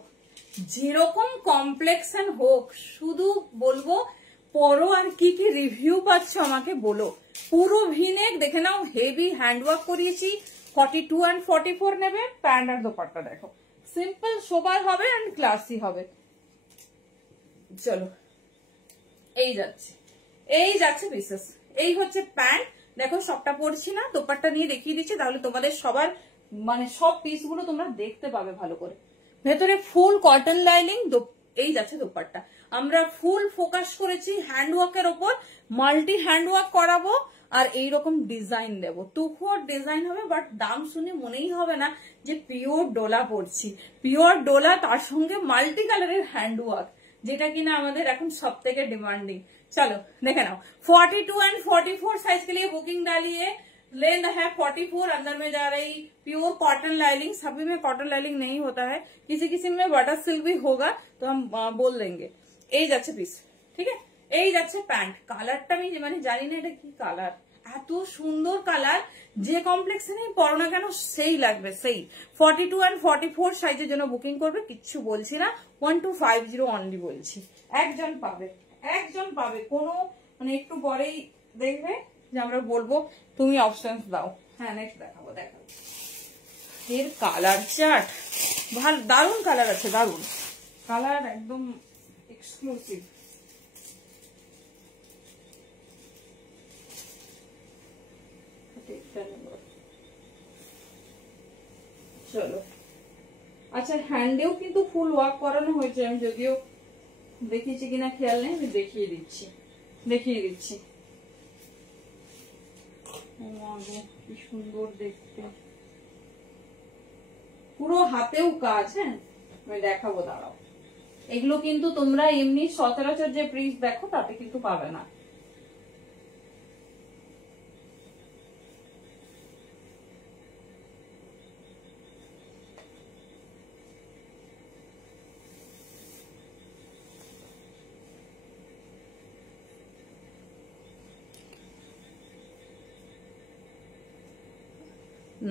যেরকম কমপ্লেক্সন হোক, শুধু বলবো পরো, আর কি কি রিভিউ পাচ্ছ আমাকে বলো। পুরো ভিনেক দেখে নাও, হেভি হ্যান্ডওয়ার্ক করিয়েছি। 42 and 44 নেবে, প্যান্ট আর দোপাট্টা দেখো, সিম্পল সোবার হবে এন্ড ক্লাসি হবে। চলো, এই যাচ্ছে, এই যাচ্ছে পিসেস, এই হচ্ছে প্যান্ট, দেখো সবটা পরছি না, দোপাট্টা নিয়ে দেখিয়ে দিচ্ছি, তাহলে তোমাদের সবার মানে সব পিসগুলো তোমরা দেখতে পাবে ভালো করে। ভেতরে ফুল কটন লাইনিং, এই যাচ্ছে দোপাট্টা, আমরা ফুল ফোকাস করেছি হ্যান্ডওয়ার্কের ওপর, মাল্টি হ্যান্ডওয়ার্ক করাবো, আর এইরকম ডিজাইন দেবো, তুখোর ডিজাইন হবে, বাট দাম শুনে মনেই হবে না যে পিওর ডোলা পরছি, পিওর ডোলা, তার সঙ্গে মাল্টি কালারের হ্যান্ডওয়ার্ক, যেটা किना আমাদের এখন সব থেকে ডিমান্ডিং। चलो देखे नाओ, 42 and 44 साइज के लिए बुकिंग डालिए, लेंथ है 44, अंदर में जा रही प्योर कॉटन लाइनिंग, सभी में कॉटन लाइनिंग नहीं होता है, किसी किसी में बटर सिल्क भी होगा तो हम बोल देंगे। এই যাচ্ছে পিস, ঠিক আছে, এই যাচ্ছে প্যান্ট, কালারটা আমি মানে জানি না এটা কি কালার, এত সুন্দর কালার, যে কমপ্লেক্সে পরো না কেন সেই লাগবে সেই। 42 and 44 সাইজের জন্য বুকিং করবে, কিচ্ছু বলছি না, 1250 অনলি বলছি, একজন পাবে, একজন পাবে, কোনো মানে একটু পরেই দেখবে যে আমরা বলবো তুমি অপশন দাও। হ্যাঁ নেক্সট দেখাবো, দেখাবো এর কালার চার্ট, ভালো দারুণ কালার আছে, দারুণ কালার, একদম এক্সক্লুসিভ। চলো, আচ্ছা হ্যান্ডেও কিন্তু ফুল ওয়ার্ক করানো হয়েছে, আমি যদিও দেখিয়েছি কিনা খেয়াল নেই, আমি দেখিয়ে দিচ্ছি, দেখিয়ে দিচ্ছি। কি সুন্দর দেখতে, পুরো হাতেও কাজ, হ্যাঁ আমি দেখাবো, দাঁড়াও। এগুলো কিন্তু তোমরা এমনি সচরাচর যে পিস দেখো তাতে কিন্তু পাবে না।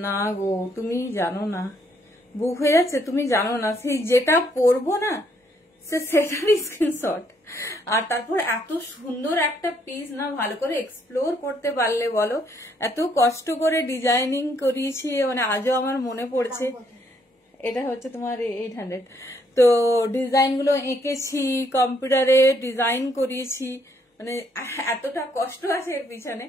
না গো, তুমি জানো না, বুক হয়ে যাচ্ছে, তুমি জানো না, সেই যেটা পরবো না সেটারই স্ক্রিনশট। আর তারপর এত সুন্দর একটা পিস না, ভালো করে এক্সপ্লোর করতে পারলে বলো, এত কষ্ট করে ডিজাইনিং করিয়েছি, মানে আজও আমার মনে পড়ছে। এটা হচ্ছে তোমার 800। তো ডিজাইন গুলো এঁকেছি, কম্পিউটারে ডিজাইন করিয়েছি, মানে এতটা কষ্ট আছে এর পিছনে,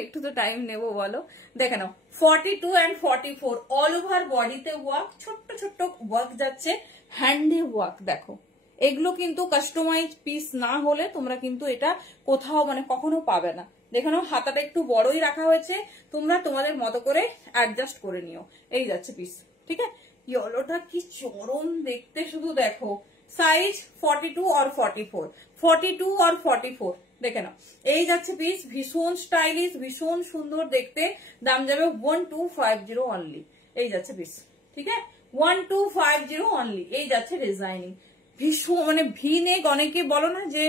একটু তো টাইম নেবো বলো। দেখে নাও 42 and 44 অল ওভার বডিতে ওয়ার্ক, ছোট্ট ছোট্ট ওয়ার্ক যাচ্ছে, হ্যান্ডি ওয়ার্ক। দেখো এগুলো কিন্তু কাস্টমাইজ পিস না হলে তোমরা কিন্তু এটা কোথাও মানে কখনো পাবে না। দেখে নাও হাতাটা একটু বড়ই রাখা হয়েছে, তোমরা তোমাদের মতো করে অ্যাডজাস্ট করে নিও। এই যাচ্ছে পিস, ঠিক আছে। ইয়েলোটা কি চরম দেখতে, শুধু দেখো। সাইজ 42 or 44, 42 or 44, দেখে নাও। এই যাচ্ছে পিস, ভীষণ স্টাইলিশ, ভীষণ সুন্দর দেখতে। দাম যাবে 1250 অনলি। এই যাচ্ছে পিস, ঠিক আছে, 1250 অনলি। এই যাচ্ছে ডিজাইনিং, ভীষণ মানে ভি নেক, অনেকে বলো না যে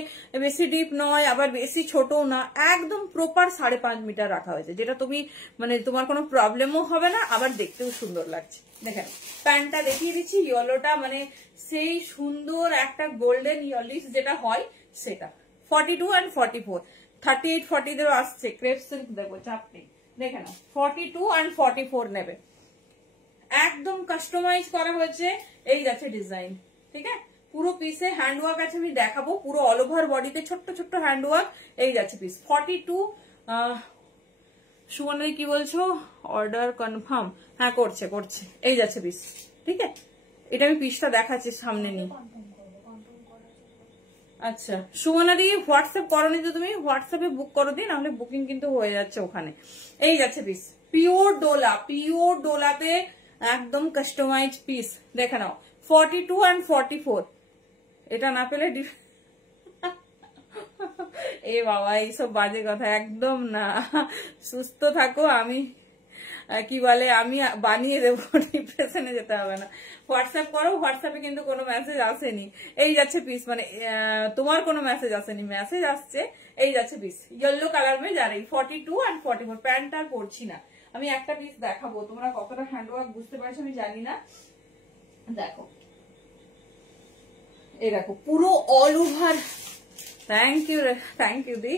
বেশি ডিপ নয় আবার বেশি ছোট না, একদম প্রপার 5.5 মিটার রাখা হয়েছে, যেটা তুমি মানে তোমার কোনো প্রবলেমও হবে না, আবার দেখতেও সুন্দর লাগছে। দেখেন প্যান্টটা দেখিয়ে দিচ্ছি, ইয়েলোটা মানে সেই সুন্দর একটা গোল্ডেন ইয়েলিশ যেটা হয় সেটা। 42 and 44, 38 40 দেও আসছে, ক্রেপ সিল্ক দেবো, চাপ নেই। দেখে নাও 42 and 44 নেবে, একদম কাস্টমাইজ করা হয়েছে। এই যাচ্ছে ডিজাইন, ঠিক আছে। পুরো পিসে হ্যান্ড ওয়ার্ক আছে, আমি দেখাবো পুরো অল ওভার বডিতে ছোট্ট ছোট্ট হ্যান্ড ওয়ার্ক। এই যাচ্ছে পিস 42। সুমনাদি কি বলছো, অর্ডার কনফার্ম? হ্যাঁ করছে করছে। এই যাচ্ছে পিস, ঠিক আছে। এটা আমি পিসটা দেখাচ্ছি সামনে নিয়ে। আচ্ছা সুমনাদি হোয়াটসঅ্যাপ করোনি তো, তুমি হোয়াটসঅ্যাপে বুক করো দিন, নাহলে বুকিং কিন্তু হয়ে যাচ্ছে ওখানে। এই যাচ্ছে পিস, পিওর ডোলা, পিওর ডোলাতে একদম কাস্টমাইজ পিস। দেখে নাও 42 and 44। এটা না পেলে এ বাবা এইসব বাজে কথা একদম না, সুস্থ থাকো। আমি কি বলে, আমি বানিয়ে দেবো, ডিপ্রেশনে যেতে হবে না। হোয়াটসঅ্যাপ করো, হোয়াটসঅ্যাপে কিন্তু কোনো মেসেজ আসেনি। এই যাচ্ছে পিস, মানে তোমার কোনো মেসেজ আসেনি, মেসেজ আসছে। এই যাচ্ছে পিস, ইয়েলো কালার মে যা রही 42 and 44। প্যান্ট আর পরছি না, আমি একটা পিস দেখাবো, তোমরা কতটা হ্যান্ডওয়ার্ক বুঝতে পারছো আমি জানি না। দেখো এই দেখো পুরো অল ওভার, থ্যাংক ইউ দি,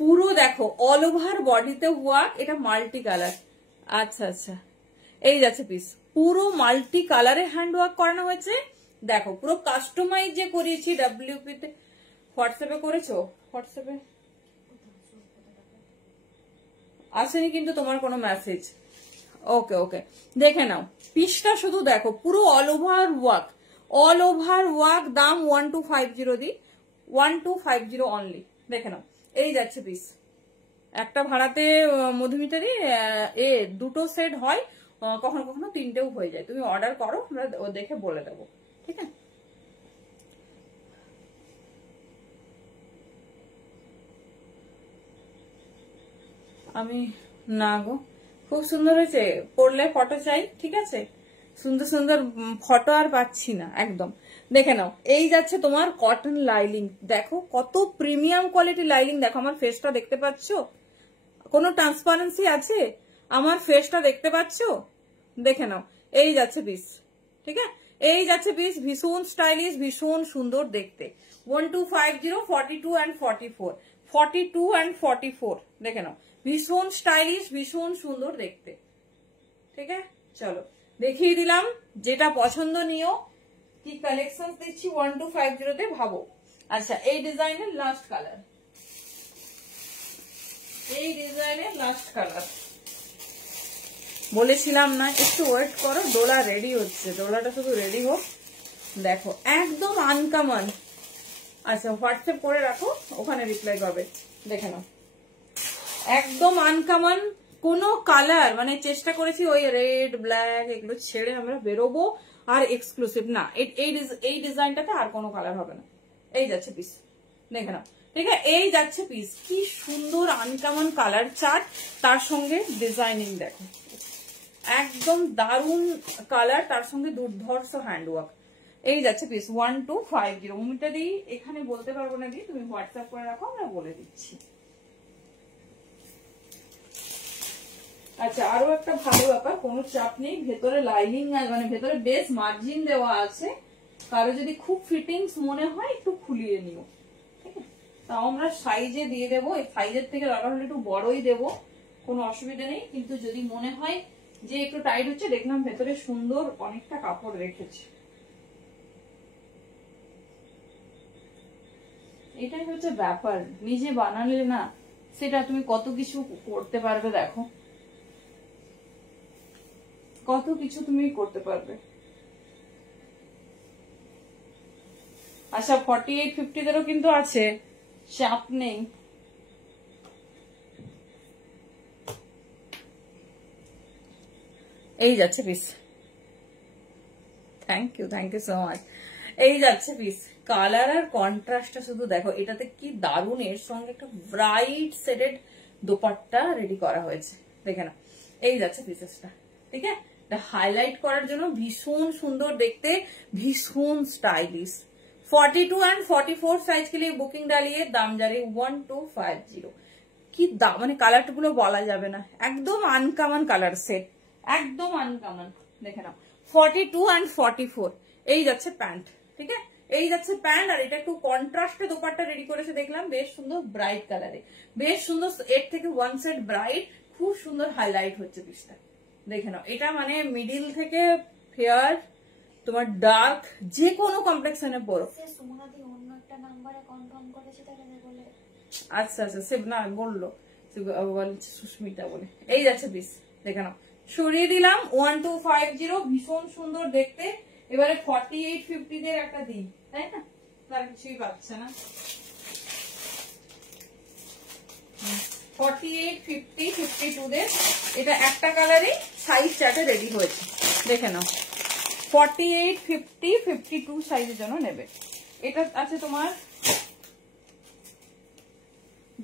পুরো দেখো অল ওভার বডিতে ওয়ার্ক, এটা মাল্টি কালার। আচ্ছা আচ্ছা, এই যাচ্ছে পিস, পুরো মাল্টি কালারে হ্যান্ড ওয়ার্ক করানো হয়েছে। দেখো পুরো কাস্টমাইজ যে করিয়েছি ডাব্লিউপি তে। হোয়াটসঅ্যাপে করেছো? হোয়াটসঅ্যাপে আসেনি কিন্তু তোমার কোনো মেসেজ। ওকে ওকে, দেখে নাও পিসটা, শুধু দেখো পুরো all over work, all over work. দাম 1250 দি, 1250 অনলি। দেখে নাও এই যাচ্ছে পিস। একটা ভাড়াতে মধুমিতারি দুটো সেট হয়, কখনো কখনো তিনটেও হয়ে যায়। তুমি অর্ডার করো, আমরা দেখে বলে দেবো, ঠিক আছে। আমি না গো, খুব সুন্দর হয়েছে, পরলে ফটো চাই, ঠিক আছে। সুন্দর সুন্দর ফটো আর পাচ্ছি না একদম। দেখে নাও এই যাচ্ছে তোমার কটন লাইলিং, দেখো কত প্রিমিয়াম কোয়ালিটি লাইলিং। দেখো আমার ফেসটা দেখতে পাচ্ছ, কোনো ট্রান্সপারেন্সি আছে? আমার ফেসটা দেখতে পাচ্ছ? দেখে নাও এই যাচ্ছে পিস, ঠিক আছে। এই যাচ্ছে পিস, ভীষণ স্টাইলিশ, ভীষণ সুন্দর দেখতে। 1250, 42 and 44, 42 and 44। দেখে নাও ভীষণ স্টাইলিশ, ভীষণ সুন্দর দেখতে, ঠিক আছে। চলো দেখিয়ে দিলাম, যেটা পছন্দ নিও। কি কালেকশন দিচ্ছি 1250 তে ভাবো। আচ্ছা এই ডিজাইনের লাস্ট কালার, এই ডিজাইনের লাস্ট কালার বলেছিলাম না, একটু ওয়েট করো, ডোলা রেডি হচ্ছে, ডোলাটা শুধু রেডি হোক। দেখো একদম আনকমন। আচ্ছা হোয়াটসঅ্যাপ করে রাখো, ওখানে রিপ্লাই পাবে। দেখে নাও একদম আনকমন, কোনো কালার মানে চেষ্টা করেছি ওই রেড ব্ল্যাক এগুলো ছেড়ে আমরা বেরোবো, আর এক্সক্লুসিভ না, এই ডিজাইনটাতে আর কোনো কালার হবে না। এই যাচ্ছে পিস, দেখে নাও, ঠিক আছে। এই যাচ্ছে পিস, কি সুন্দর আনকমন কালার চার্ট, তার সঙ্গে ডিজাইনিং দেখো, একদম দারুন কালার, তার সঙ্গে দুর্ধর্ষ হ্যান্ডওয়ার্ক। এই যাচ্ছে পিস 1250। উমিটা দিই এখানে বলতে পারবো না, দিই তুমি হোয়াটসঅ্যাপ করে রাখো, আমরা বলে দিচ্ছি। আচ্ছা, আরো একটা ভালো ব্যাপার, কোনো চাপ নেই, ভেতরে লাইনিং মানে ভেতরে বেস মার্জিন দেওয়া আছে। কারো যদি খুব ফিটিংস মনে হয় একটু খুলিয়ে নিও, ঠিক আছে? তাও আমরা সাইজে দিয়ে দেবো, এই সাইজের থেকে দরকার হলে একটু বড়ই দেবো, কোনো অসুবিধা নেই। কিন্তু যদি মনে হয় যে একটু টাইট হচ্ছে, দেখলাম ভেতরে সুন্দর অনেকটা কাপড় রেখেছে। এটাই হচ্ছে ব্যাপার, নিজে বানালে না সেটা তুমি কত কিছু করতে পারবে। দেখো কত কিছু তুমি করতে পারবে। আচ্ছা, 48-50 দেরও কিন্তু আছে, চাপ নেই। এই যাচ্ছে piece. Thank you so much. এই যাচ্ছে পিস। কালার আর কন্ট্রাস্টটা শুধু দেখো, এটাতে কি দারুণ, এর সঙ্গে একটা ব্রাইট শেডেড দোপাট্টা রেডি করা হয়েছে, দেখে না। এই যাচ্ছে পিসেসটা, ঠিক আছে? এটা হাইলাইট করার জন্য ভীষণ সুন্দর দেখতে, ভীষণ স্টাইলিশ। 42 and 44 साइज के लिए बुकिंग डालिए, दाम जा रही 1250। কি দাম, মানে কালার গুলো বলা যাবে না, একদম আনকমন কালার সেট, একদম আনকমন। দেখে নাও 42 and 44। এই যাচ্ছে প্যান্ট, ঠিক আছে? এই যাচ্ছে প্যান্ট, আর এটা একটু কন্ট্রাস্টে দোপাট্টা রেডি করেছে দেখলাম, বেশ সুন্দর ব্রাইট কালারে, বেশ সুন্দর। এর থেকে ওয়ান সেট ব্রাইট, খুব সুন্দর হাইলাইট হচ্ছে পিসটা, দেখে নাও। এটা মানে মিডিল থেকে ফেয়ার, তোমার ডার্ক, যে কোনো কমপ্লেক্সনে পড়ো। আচ্ছা আচ্ছা, সে না বললো সুস্মিতা বলে। এই যাচ্ছে পিস, দেখে নাও, সরিয়ে দিলাম 1250, ভীষণ সুন্দর দেখতে। এবারে 48-50 দের একটা দিই, তাই না? তার কিছুই পাচ্ছে না। 48-50-52 দের এটা একটা কালারই সাইজ চার্টে রেডি হয়েছে, দেখে নাও। 48-50-52 সাইজের জন্য নেবে। এটা আছে তোমার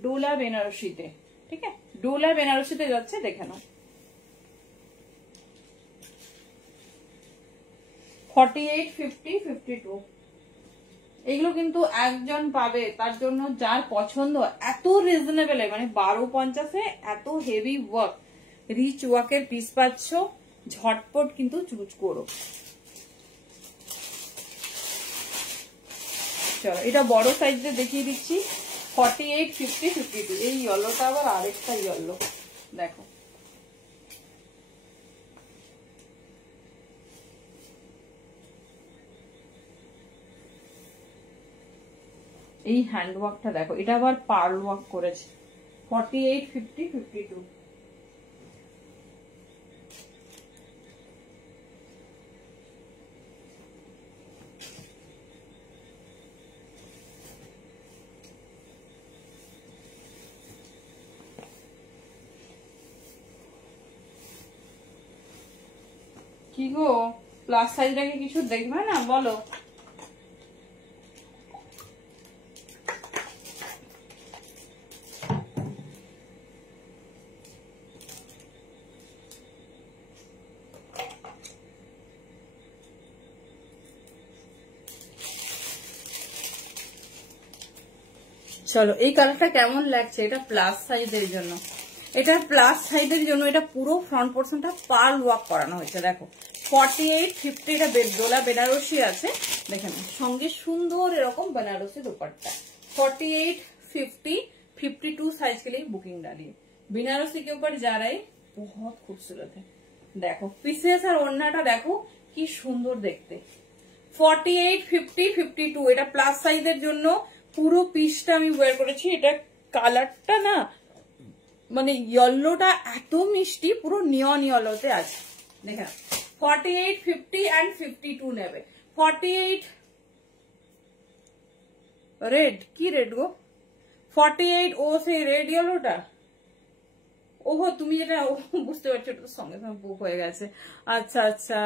ডোলা বেনারসিতে, ঠিক আছে? ডোলা বেনারসিতে যাচ্ছে, দেখে নাও। 48-50-52 এগুলো কিন্তু একজন পাবে, তার জন্য যার পছন্দ। এত রিজনেবল, মানে 1250-এ এত হেভি ওয়ার্ক, রিচ ওয়ার্কের পিস পাচ্ছ, ঝটপট কিন্তু চুজ করো। চলো এটা বড় সাইজে দেখিয়ে দিচ্ছি, 48-50-52। এই ইয়েলোটা আবার আরেকটা ইয়েলো, দেখো। এই হ্যান্ড ওয়ার্কটা দেখো, এটা আবার পার্ল ওয়ার্ক করেছে। 48-50-52। কি গো, প্লাস সাইজটাকে কিছু দেখবে না, বলো? চলো, এই কালারটা কেমন লাগছে? এটা প্লাস সাইজের জন্য, এটা প্লাস সাইজের জন্য এটা পুরো ফ্রন্ট পোর্শনটা পার্ল ওয়ার্ক করানো হয়েছে, দেখো। 48-50 এটা ডোলা বেনারসি আছে, দেখেন, সঙ্গে সুন্দর এরকম বেনারসি দোপাট্টা। 48-50-52 साइज के लिए बुकिंग डालिए। बनारसी के ऊपर जा रहा है, बहुत खूबसूरत है। देखो পিসেস আর ওড়নাটা দেখো কি সুন্দর দেখতে। 48-50-52 এটা প্লাস সাইজের জন্য। পুরো পিসটা আমি ওয়্যার করেছি। এটা কালারটা না, মানে ইয়েলোটা এত মিষ্টি, পুরো নিয়ন ইয়েলোতে আছে, দেখেন। 48-50 and 52 নেবে। 48 রেড, কি রেড গো? 48 ও সেই রেড ইয়েলোটা, ওহো তুমি যেটা বুঝতে পারছো, ওটা তো সঙ্গে সঙ্গে বুক হয়ে গেছে। আচ্ছা আচ্ছা,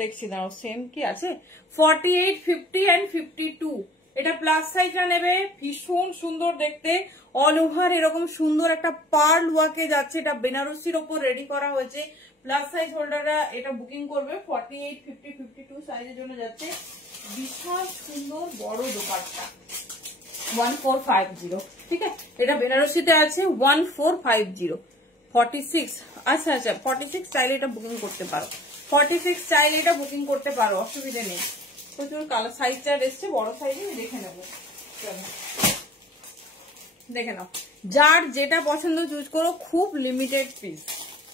দেখছি দাও সেম কি আছে। 48-50 and 52 এটা প্লাস সাইজটা নেবে। ভীষণ সুন্দর দেখতে, অল ওভার এরকম সুন্দর একটা পার্ল ওয়ার্কে যাচ্ছে। এটা বেনারসির ওপর রেডি করা হয়েছে। প্লাস সাইজ হোল্ডাররা এটা বুকিং করবে। 48-50-52 সাইজের জন্য যাচ্ছে। বিশাল সুন্দর বড় দোপাট্টা, 1450, ঠিক আছে? এটা বেনারসিতে আছে 1450। 46। আচ্ছা আচ্ছা 46 চাইলে এটা বুকিং করতে পারো, 46 চাইলে এটা বুকিং করতে পারো, অসুবিধা নেই। প্রচুর কালার সাইজ চার্ট এসছে, বড় সাইজে দেখে নেবো। চলো দেখে নাও, যার যেটা পছন্দ চুজ করো, খুব লিমিটেড পিস।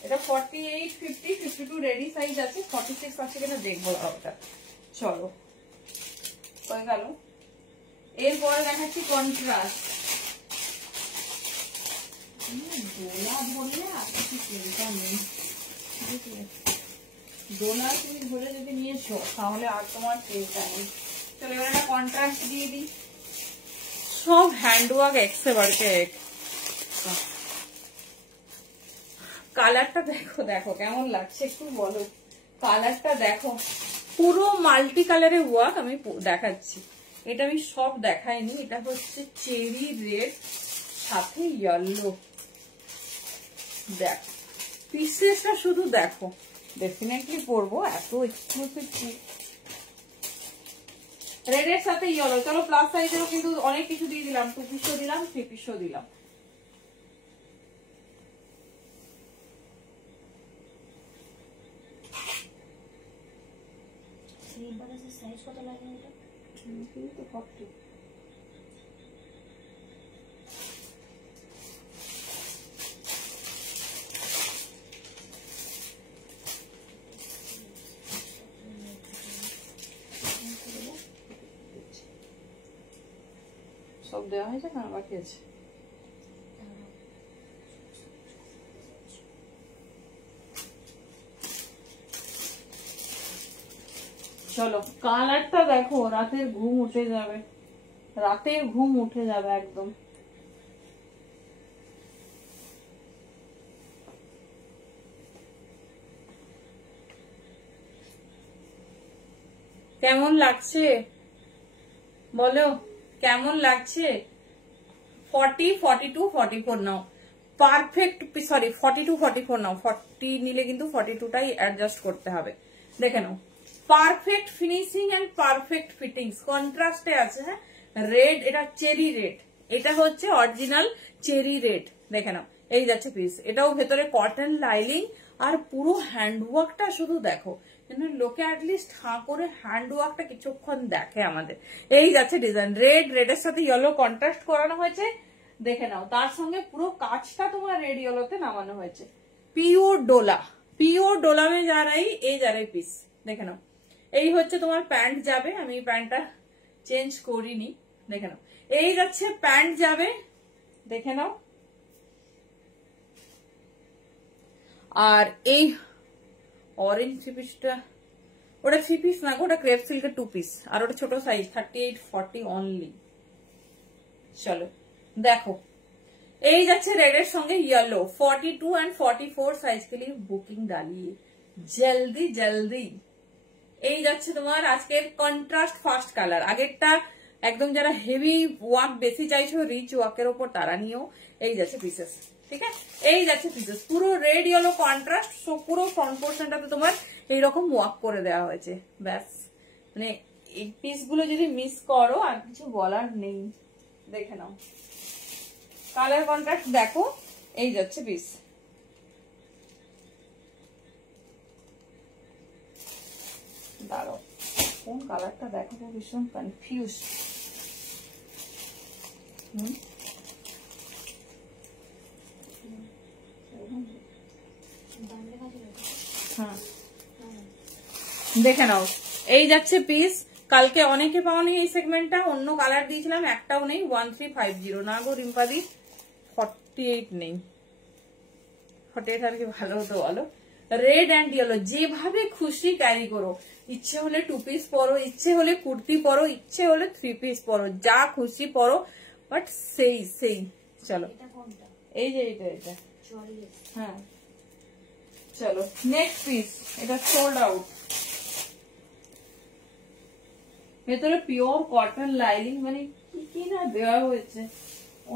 এটা 48, 50, 52 রেডি সাইজ আছে, 46 আছে কিনা দেখবো ওটা। চলো হয়ে গেল। এরপরে দেখাচ্ছি কন্ট্রাস্ট। দোলা ধরলে আর কিছু চিন্তা নেই, দোলা তুমি ধরে যদি নিয়েছো তাহলে আর তোমার চিন্তা নেই। চলো এবার একটা কন্ট্রাস্ট দিয়ে দিই। সব হ্যান্ডওয়ার্ক একসে বাড়কে এক। কালারটা দেখো, দেখো কেমন লাগছে একটু বলো। কালারটা দেখো, পুরো মাল্টি কালারের ওয়ার্ক আমি দেখাচ্ছি। এটা আমি সব দেখাইনি। এটা হচ্ছে চেরি রেড সাথে ইয়েলো। দেখো পিসেসটা শুধু দেখো, ডেফিনেটলি পরবো, এত এক্সক্লুসিভ। রেডের সাথে ইয়েলো। চলো প্লাস সাইজেরও কিন্তু অনেক কিছু দিয়ে দিলাম, 2 পিসও দিলাম, 3 পিসও দিলাম। সাইজ কত লাগে এটা? তো 40। সব দেওয়া হয়েছে না বাকি আছে? চলো কালারটা দেখো, রাতের ঘুম উঠে যাবে, রাতের ঘুম উঠে যাবে একদম। কেমন লাগছে বলো, কেমন লাগছে? 40, 42, 44 নাও, পারফেক্ট। সরি 42, 44 নাও, 40 নিলে কিন্তু 42টাই অ্যাডজাস্ট করতে হবে। দেখে নাও, perfect finishing and perfect fittings, কন্ট্রাস্টে আছে। হ্যাঁ রেড, এটা চেরি রেড, এটা হচ্ছে অরিজিনাল চেরি রেড। দেখে নাও এই যাচ্ছে পিস। এটাও ভেতরে কটন লাইনিং, আর পুরো হ্যান্ডওয়ার্কটা শুধু দেখো, লোকে অ্যাটলিস্ট হাঁ করে হ্যান্ডওয়ার্কটা কিছুক্ষণ দেখে আমাদের। এই যাচ্ছে ডিজাইন, রেড, রেডের সাথে ইয়েলো কন্ট্রাস্ট করানো হয়েছে। দেখে নাও তার সঙ্গে পুরো কাজটা তোমার রেড ইয়েলোতে নামানো হয়েছে। পিওর ডোলা, পিওর ডোলা মে যা রাই এই যা রাই পিস। দেখে নাও এই হচ্ছে তোমার প্যান্ট যাবে, আমি প্যান্টটা চেঞ্জ করিনি। দেখে নাও এই যাচ্ছে প্যান্ট যাবে, দেখে নাও। আর এই অরেঞ্জ 3 পিসটা, ওটা 3 পিস না, ওটা ক্রেপ সিল্কের 2 পিস, আর ওটা ছোট সাইজ 38, 40 অনলি। চলো দেখো এই যাচ্ছে রেডের সঙ্গে ইয়েলো, 42 एंड 44 साइज के लिए बुकिंग डालिए जल्दी जल्दी। এই যাচ্ছে তোমার আজকের কন্ট্রাস্ট ফার্স্ট কালার। আগেরটা একদম যারা হেভি ওয়ার্ক বেশি চাইছো, রিচ ওয়ার্কের উপর, তারা নিয়েও এই যাচ্ছে পিসেস। ঠিক আছে এই যাচ্ছে পিসেস, পুরো রেড ইয়েলো কন্ট্রাস্ট। সো পুরো ফ্রন্ট পোর্শনটাতে তোমার এইরকম ওয়ার্ক করে দেওয়া হয়েছে। ব্যাস, মানে এই পিস গুলো যদি মিস করো আর কিছু বলার নেই। দেখে নাও কালার কন্ট্রাস্ট দেখো, এই যাচ্ছে পিস। দাঁড়াও কোন কালারটা দেখো, ভীষণ কনফিউজ। হ্যাঁ দেখে নাও এই যাচ্ছে পিস। কালকে অনেকে পাওনি এই সেগমেন্টটা, অন্য কালার দিয়েছিলাম, একটাও নেই। 1350 না গো রিম্পাদি, 48 নেই। 48 আর কি ভালো হতো বলো। রেড এন্ড ইয়েলো, যেভাবে খুশি ক্যারি করো। ইচ্ছে হলে 2 পিস পরো, ইচ্ছে হলে কুর্তি পরো, ইচ্ছে হলে 3 পিস পরো, যা খুশি পরো, বাট সেই সেই। চলো এই যে এটা এটা হ্যাঁ চলো নেক্সট পিস। এটা সোল্ড আউট, ভেতরে পিওর কটন লাইনিং, মানে কি কি না দেওয়া হয়েছে।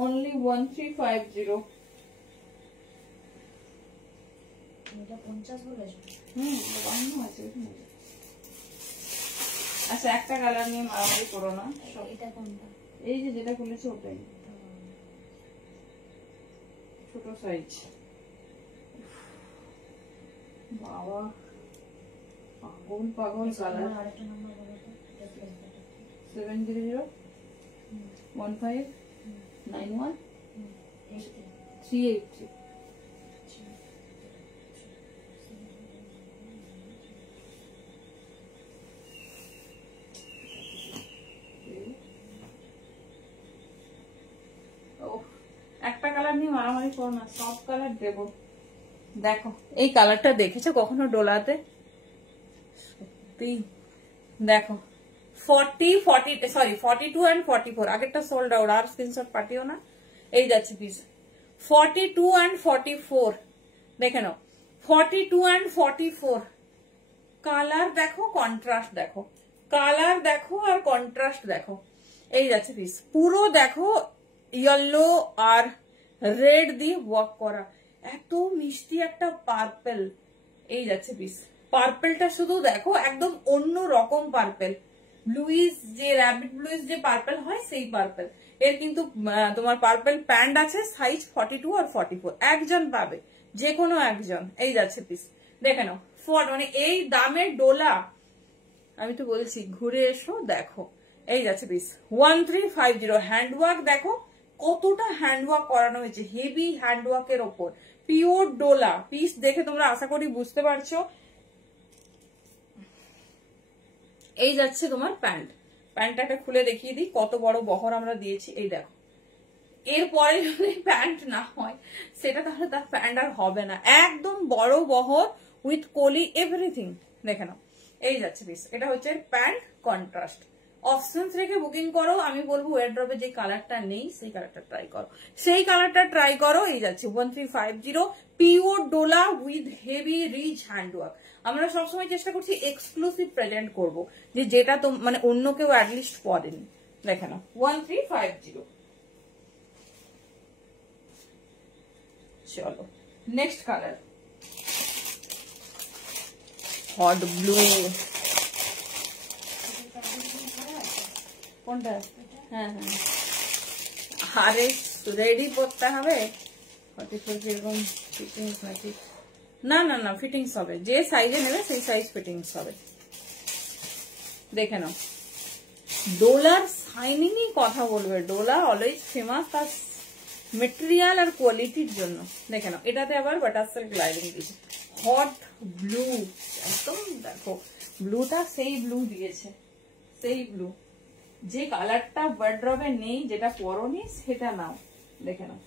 অনলি 1350। এটা 50 বলেছো? আছে। আচ্ছা একটা কালার নিয়ে মারামারি করো না। এটা কোনটা? এই যে যেটা খুলেছে ওটাই, ছোট সাইজ। বাবা পাগল পাগল কালার। আরেকটা নাম্বার বলো তো, এটা প্লেস বেটার। 701591 383। একটা কালার নিয়ে মারামারি করো না, সব কালার দেবো। দেখো এই কালারটা দেখেছো কখনো ডোলাতে? সত্যি দেখো 42 and 44 আগেরটা সোল্ড আউট, আর স্ক্রিনশট পাঠিও না। এই যাচ্ছে পিস 42 and 44, দেখে নাও 42 and 44। কালার দেখো, কন্ট্রাস্ট দেখো, কালার দেখো আর কন্ট্রাস্ট দেখো। এই যাচ্ছে পিস পুরো দেখো ইয়েলো আর রেড দিয়ে ওয়ার্ক করা, এত মিষ্টি একটা পার্পেল। এই যাচ্ছে পিস পার্পেলটা শুধু দেখো একদম অন্য রকম পার্পেল, ব্লুইশ যে র্যাবিট ব্লুইশ যে পার্পেল হয় সেই পার্পেল। এর কিন্তু তোমার পার্পেল প্যান্ট আছে, সাইজ 42 আর 44 একজন পাবে, যে কোনো একজন। এই যাচ্ছে পিস দেখে নাও, মানে এই দামের ডোলা আমি তো বলছি ঘুরে এসো দেখো। এই যাচ্ছে পিস 1350। হ্যান্ডওয়ার্ক দেখো কতটা হ্যান্ডওয়ার্ক করানো হয়েছে, হেভি হ্যান্ডওয়ার্কের ওপর পিওর ডোলা। পিস দেখে তোমরা আশা করি বুঝতে পারছো। এই যাচ্ছে তোমার প্যান্ট, প্যান্টটাকে খুলে দেখিয়ে দিই কত বড় বহর আমরা দিয়েছি। এই দেখো, এরপরে যদি প্যান্ট না হয় সেটা তাহলে তার প্যান্ট আর হবে না, একদম বড় বহর উইথ কলি এভরিথিং। দেখে নাও এই যাচ্ছে পিস, এটা হচ্ছে প্যান্ট কন্ট্রাস্ট। অপশনস রেখে বুকিং করো। আমি বলবো ওয়ারড্রবে যে কালারটা নেই সেই কালারটা ট্রাই করো, সেই কালারটা ট্রাই করো। এই যাচ্ছে 1350 পিওর ডোলা উইথ হেভি রিচ হ্যান্ডওয়ার্ক। আমরা সবসময় চেষ্টা করছি এক্সক্লুসিভ প্রেজেন্ট করবো, যে যেটা তো মানে অন্য কেউ অ্যাটলিস্ট পরেনি। দেখে নাও 1350। চলো নেক্সট কালার হট ব্লু। কোনটা? হ্যাঁ হ্যাঁ, আরে রেডি পরতে হবে। 44 এরকম ফিটিংস নাকি? না না না, ফিটিংস হবে, যে সাইজে নেবে সেই সাইজ ফিটিংস হবে। দেখে নাও ডোলার শাইনিংই কথা বলবে, ডোলা অলওয়েজ ফেমাস তার মেটেরিয়াল আর কোয়ালিটির জন্য। দেখে নাও এটাতে আবার বাটার সিল্ক লাইনিং দিয়েছে, হট ব্লু একদম। দেখো ব্লুটা সেই ব্লু দিয়েছে, সেই ব্লু যে কালারটা ওয়ারড্রবে নেই, যেটা পরনি সেটা নাও। দেখে নাও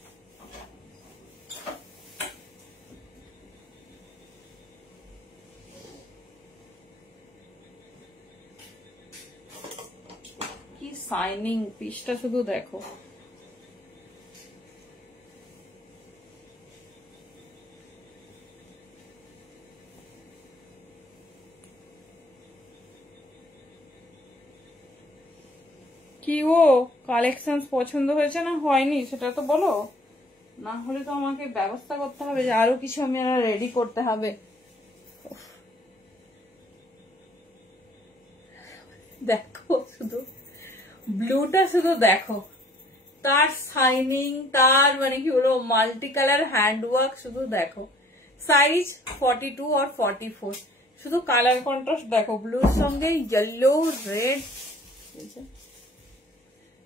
কি শাইনিং, পিসটা শুধু দেখো। কি ও কালেকশন পছন্দ হয়েছে না হয়নি সেটা তো বলো, না হলে তো আমাকে ব্যবস্থা করতে হবে যে আরো কিছু আমি রেডি করতে হবে। দেখো শুধু ব্লুটা শুধু দেখো, তার শাইনিং, তার মানে কি বলবো মাল্টি কালার হ্যান্ডওয়ার্ক শুধু দেখো। সাইজ 42 আর 44, শুধু কালার কন্ট্রাস্ট দেখো, ব্লুর সঙ্গে ইয়েলো রেড।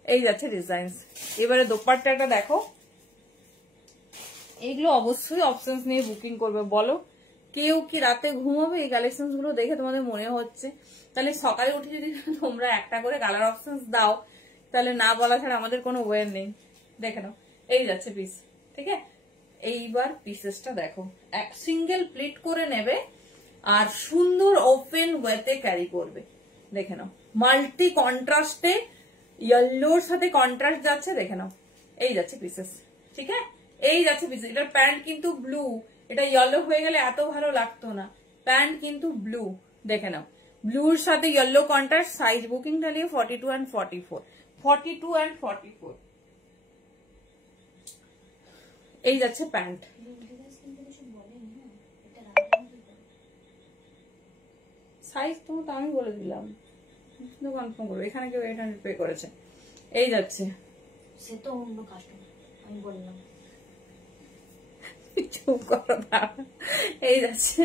এই যাচ্ছে ডিজাইনস। এবারে দোপাট্টাটা দেখো, এগুলো অবশ্যই অপশনস নিয়ে বুকিং করবে। বলো কেউ কি রাতে ঘুমাবে এই কালেকশন গুলো দেখে তোমাদের মনে হচ্ছে? তাহলে সকালে উঠে যদি তোমরা একটা করে কালার অপশনস দাও তাহলে না বলা ছাড়া আমাদের কোনো ওয়ে নেই। দেখে নাও এই যাচ্ছে পিস, ঠিক আছে। এইবার পিসেসটা দেখো, এক সিঙ্গেল প্লিট করে নেবে আর সুন্দর ওপেন ওয়েতে ক্যারি করবে। দেখে নাও মাল্টি কন্ট্রাস্টে ইয়েলোর সাথে কন্ট্রাস্ট যাচ্ছে। দেখে নাও এই যাচ্ছে পিসেস, ঠিক আছে। এই যাচ্ছে পিসেস। এটার প্যান্ট কিন্তু ব্লু, এটা ইয়েলো হয়ে গেলে এত ভালো লাগতো না, প্যান্ট কিন্তু ব্লু। দেখে নাও ব্লুর সাথে ইয়েলো কন্ট্রাস্ট। সাইজ বুকিংটা নিয়ে 42 and 44, 42 and 44। এই যাচ্ছে প্যান্ট। সাইজ তো আমি বলে দিলাম, কনফার্ম করবো, এখানে কেউ 800 পে করেছে। এই যাচ্ছে, সে তো অন্য কাস্টমার, আমি বললাম চুপ করো দাঁড়া। এই যাচ্ছে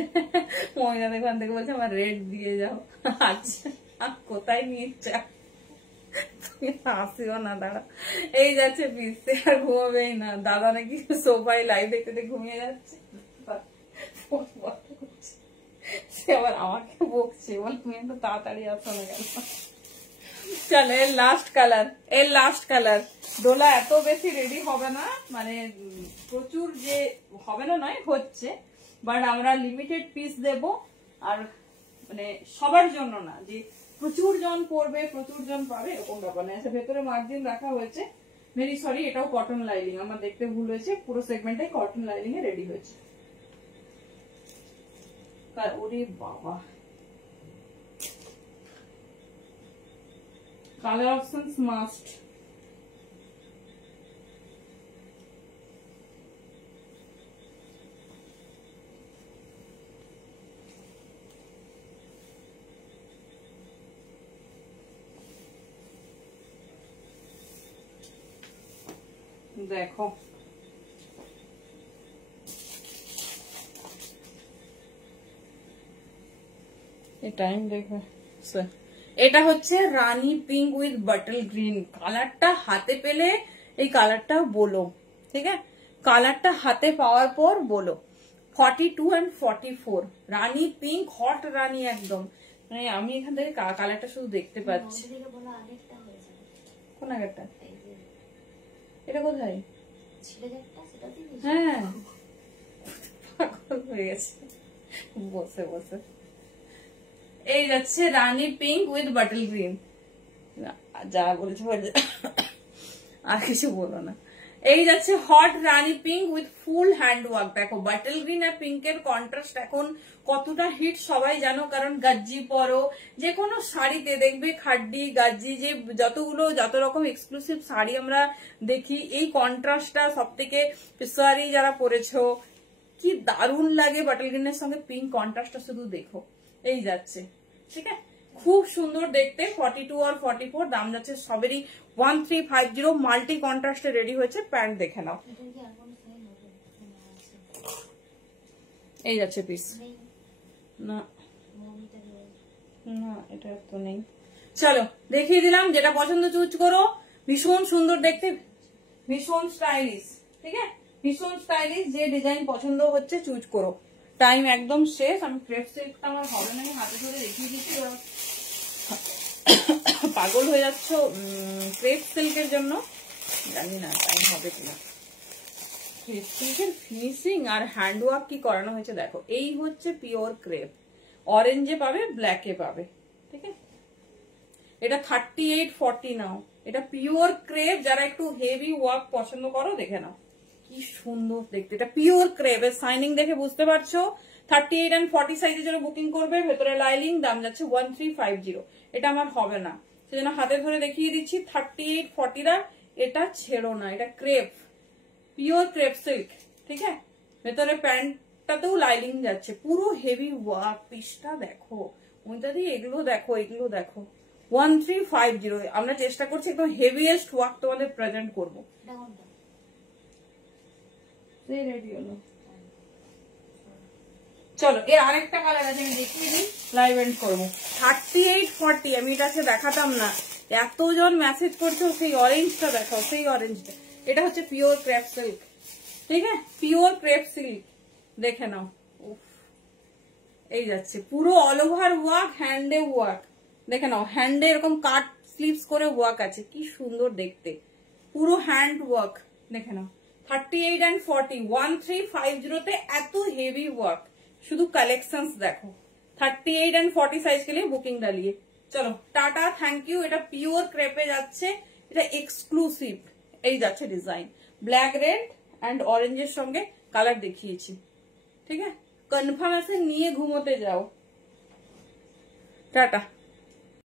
মহিলা এখান থেকে বলছে আমার রেড দিয়ে যাও। আচ্ছা কোথায় নিচ্ছে, তুমি হাসিও না দাঁড়া। এই যাচ্ছে পিসে, আর ঘুমাবেই না। দাদা নাকি সোফায় লাইভ দেখতে ঘুমিয়ে যাচ্ছে, সে আবার আমাকে বকছে, বল তুমি একটু তাড়াতাড়ি আসো না কেন। চল এর লাস্ট কালার। ডোলা এত বেশি রেডি হবে না, মানে প্রচুর যে হবে না নয়, হচ্ছে, বাট আমরা লিমিটেড পিস দেব। আর মানে সবার জন্য না, যে প্রচুর জন পরবে, প্রচুর জন পাবে, এরকম ব্যাপার নেই। আচ্ছা ভেতরে মার্জিন রাখা হয়েছে, ভেরি সরি, এটাও কটন লাইনিং, আমার দেখতে ভুল হয়েছে, পুরো সেগমেন্টটাই কটন লাইনিং এ রেডি হয়েছে। ওরে বাবা, কালার অপশনস মাস্ট। দেখো টাইম দেখবে, এটা হচ্ছে রানী পিঙ্ক উইথ বাটল গ্রিন। কালারটা হাতে পেলে এই কালারটা বলো, ঠিক আছে? কালারটা হাতে পাওয়ার পর বলো। 42 and 44 রানী পিঙ্ক, হট রানী একদম। মানে আমি এখান থেকে কালারটা শুধু দেখতে পাচ্ছি। কোন আগেরটা? এটা কোথায়? হ্যাঁ পাগল হয়ে গেছে বসে বসে। এই যাচ্ছে রানী পিঙ্ক উইথ বাটল গ্রিন। যা বলছো আর কিছু বলো না। এই যাচ্ছে hot Rani pink with full hand work. দেখো বাটল গ্রিন আর পিঙ্কের কন্ট্রাস্ট এখন কতটা হিট সবাই জানো, কারণ গাজ্জি পরো, যে কোনো শাড়িতে দেখবে খাড্ডি গাজ্জি, যে যত রকম এক্সক্লুসিভ শাড়ি আমরা দেখি, এই কন্ট্রাস্টটা সব থেকে, পেশোয়ারি যারা পরেছো কি দারুণ লাগে বাটল গ্রিনের সঙ্গে পিঙ্ক কন্ট্রাস্টটা, শুধু দেখো। এই যাচ্ছে, ঠিক আছে, খুব সুন্দর দেখতে। 42 আর 44 দাম যাচ্ছে সবেরই 1350। মাল্টি কন্ট্রাস্টে রেডি হয়েছে। প্যান্ট দেখে নাও। এই যাচ্ছে পিস। না না এটা তো নেই। চলো দেখিয়ে দিলাম, যেটা পছন্দ চুজ করো। ভীষণ সুন্দর দেখতে, ভীষণ স্টাইলিশ, ঠিক আছে, ভীষণ স্টাইলিশ। যে ডিজাইন পছন্দ হচ্ছে চুজ করো। টাইম একদম শেষ। আমি ক্রেপ সিল্কটা আমার হবে না, হাতে ধরে দেখিয়ে দিচ্ছি, পাগল হয়ে যাচ্ছ ক্রেপ সিল্কের জন্য। জানি না টাইম হবে কিনা। ক্রেপ সিল্কের ফিনিশিং আর হ্যান্ডওয়ার্ক কি করানো হয়েছে দেখো। এই হচ্ছে পিওর ক্রেপ, অরেঞ্জে পাবে, ব্ল্যাকে পাবে, ঠিক আছে। এটা 38-40 নাও। এটা পিওর ক্রেপ। যারা একটু হেভি ওয়ার্ক পছন্দ করো দেখে নাও, কি সুন্দর দেখতে। এটা পিওর ক্রেপ, এর শাইনিং দেখে বুঝতে পারছো। 38 and 40 সাইজের জন্য বুকিং করবে। ভেতরে লাইনিং, দাম যাচ্ছে 1350। এটা আমার হবে না, সেজন্য হাতে ধরে দেখিয়ে দিচ্ছি। 38-40 এটা ছেড়ো না। এটা ক্রেপ, পিওর ক্রেপ সিল্ক, ঠিক আছে। ভেতরে প্যান্টটাতেও লাইনিং যাচ্ছে, পুরো হেভি ওয়ার্ক। পিসটা দেখো ওইটাদি, এগুলো দেখো, এগুলো দেখো। 1350। আমরা চেষ্টা করছি একদম হেভিয়েস্ট ওয়ার্ক তোমাদের প্রেজেন্ট করবো। রেডি হলো। চলো এর আরেকটা কালার আছে, আমি দেখিয়ে দিই, লাইভ এন্ড করবো। 38-40 আমি এটা দেখাতাম না, এতজন মেসেজ করছো। সেই অরেঞ্জটা দেখাও, সেই অরেঞ্জটা। এটা হচ্ছে পিওর ক্রেপ সিল্ক, ঠিক আছে, পিওর ক্রেপ সিল্ক। দেখে নাও, এই যাচ্ছে পুরো অল ওভার ওয়ার্ক, হ্যান্ডে ওয়ার্ক। দেখে নাও, হ্যান্ডে এরকম কাট স্লিভস করে ওয়ার্ক আছে, কি সুন্দর দেখতে, পুরো হ্যান্ড ওয়ার্ক। দেখে নাও 38 and 40, 1350 তে এত হেভি ওয়ার্ক। শুধু কালেকশনস দেখো। 38 and 40 সাইজ के लिए बुकिंग डालिए। চলো টাটা, থ্যাংক ইউ। এটা পিওর ক্রেপে যাচ্ছে, এটা এক্সক্লুসিভ। এই যাচ্ছে ডিজাইন, ব্ল্যাক, রেড এন্ড অরেঞ্জের সঙ্গে কালার দেখিয়েছি, ঠিক আছে। কনফার্মেশন নিয়ে ঘুমোতে যাও। টাটা।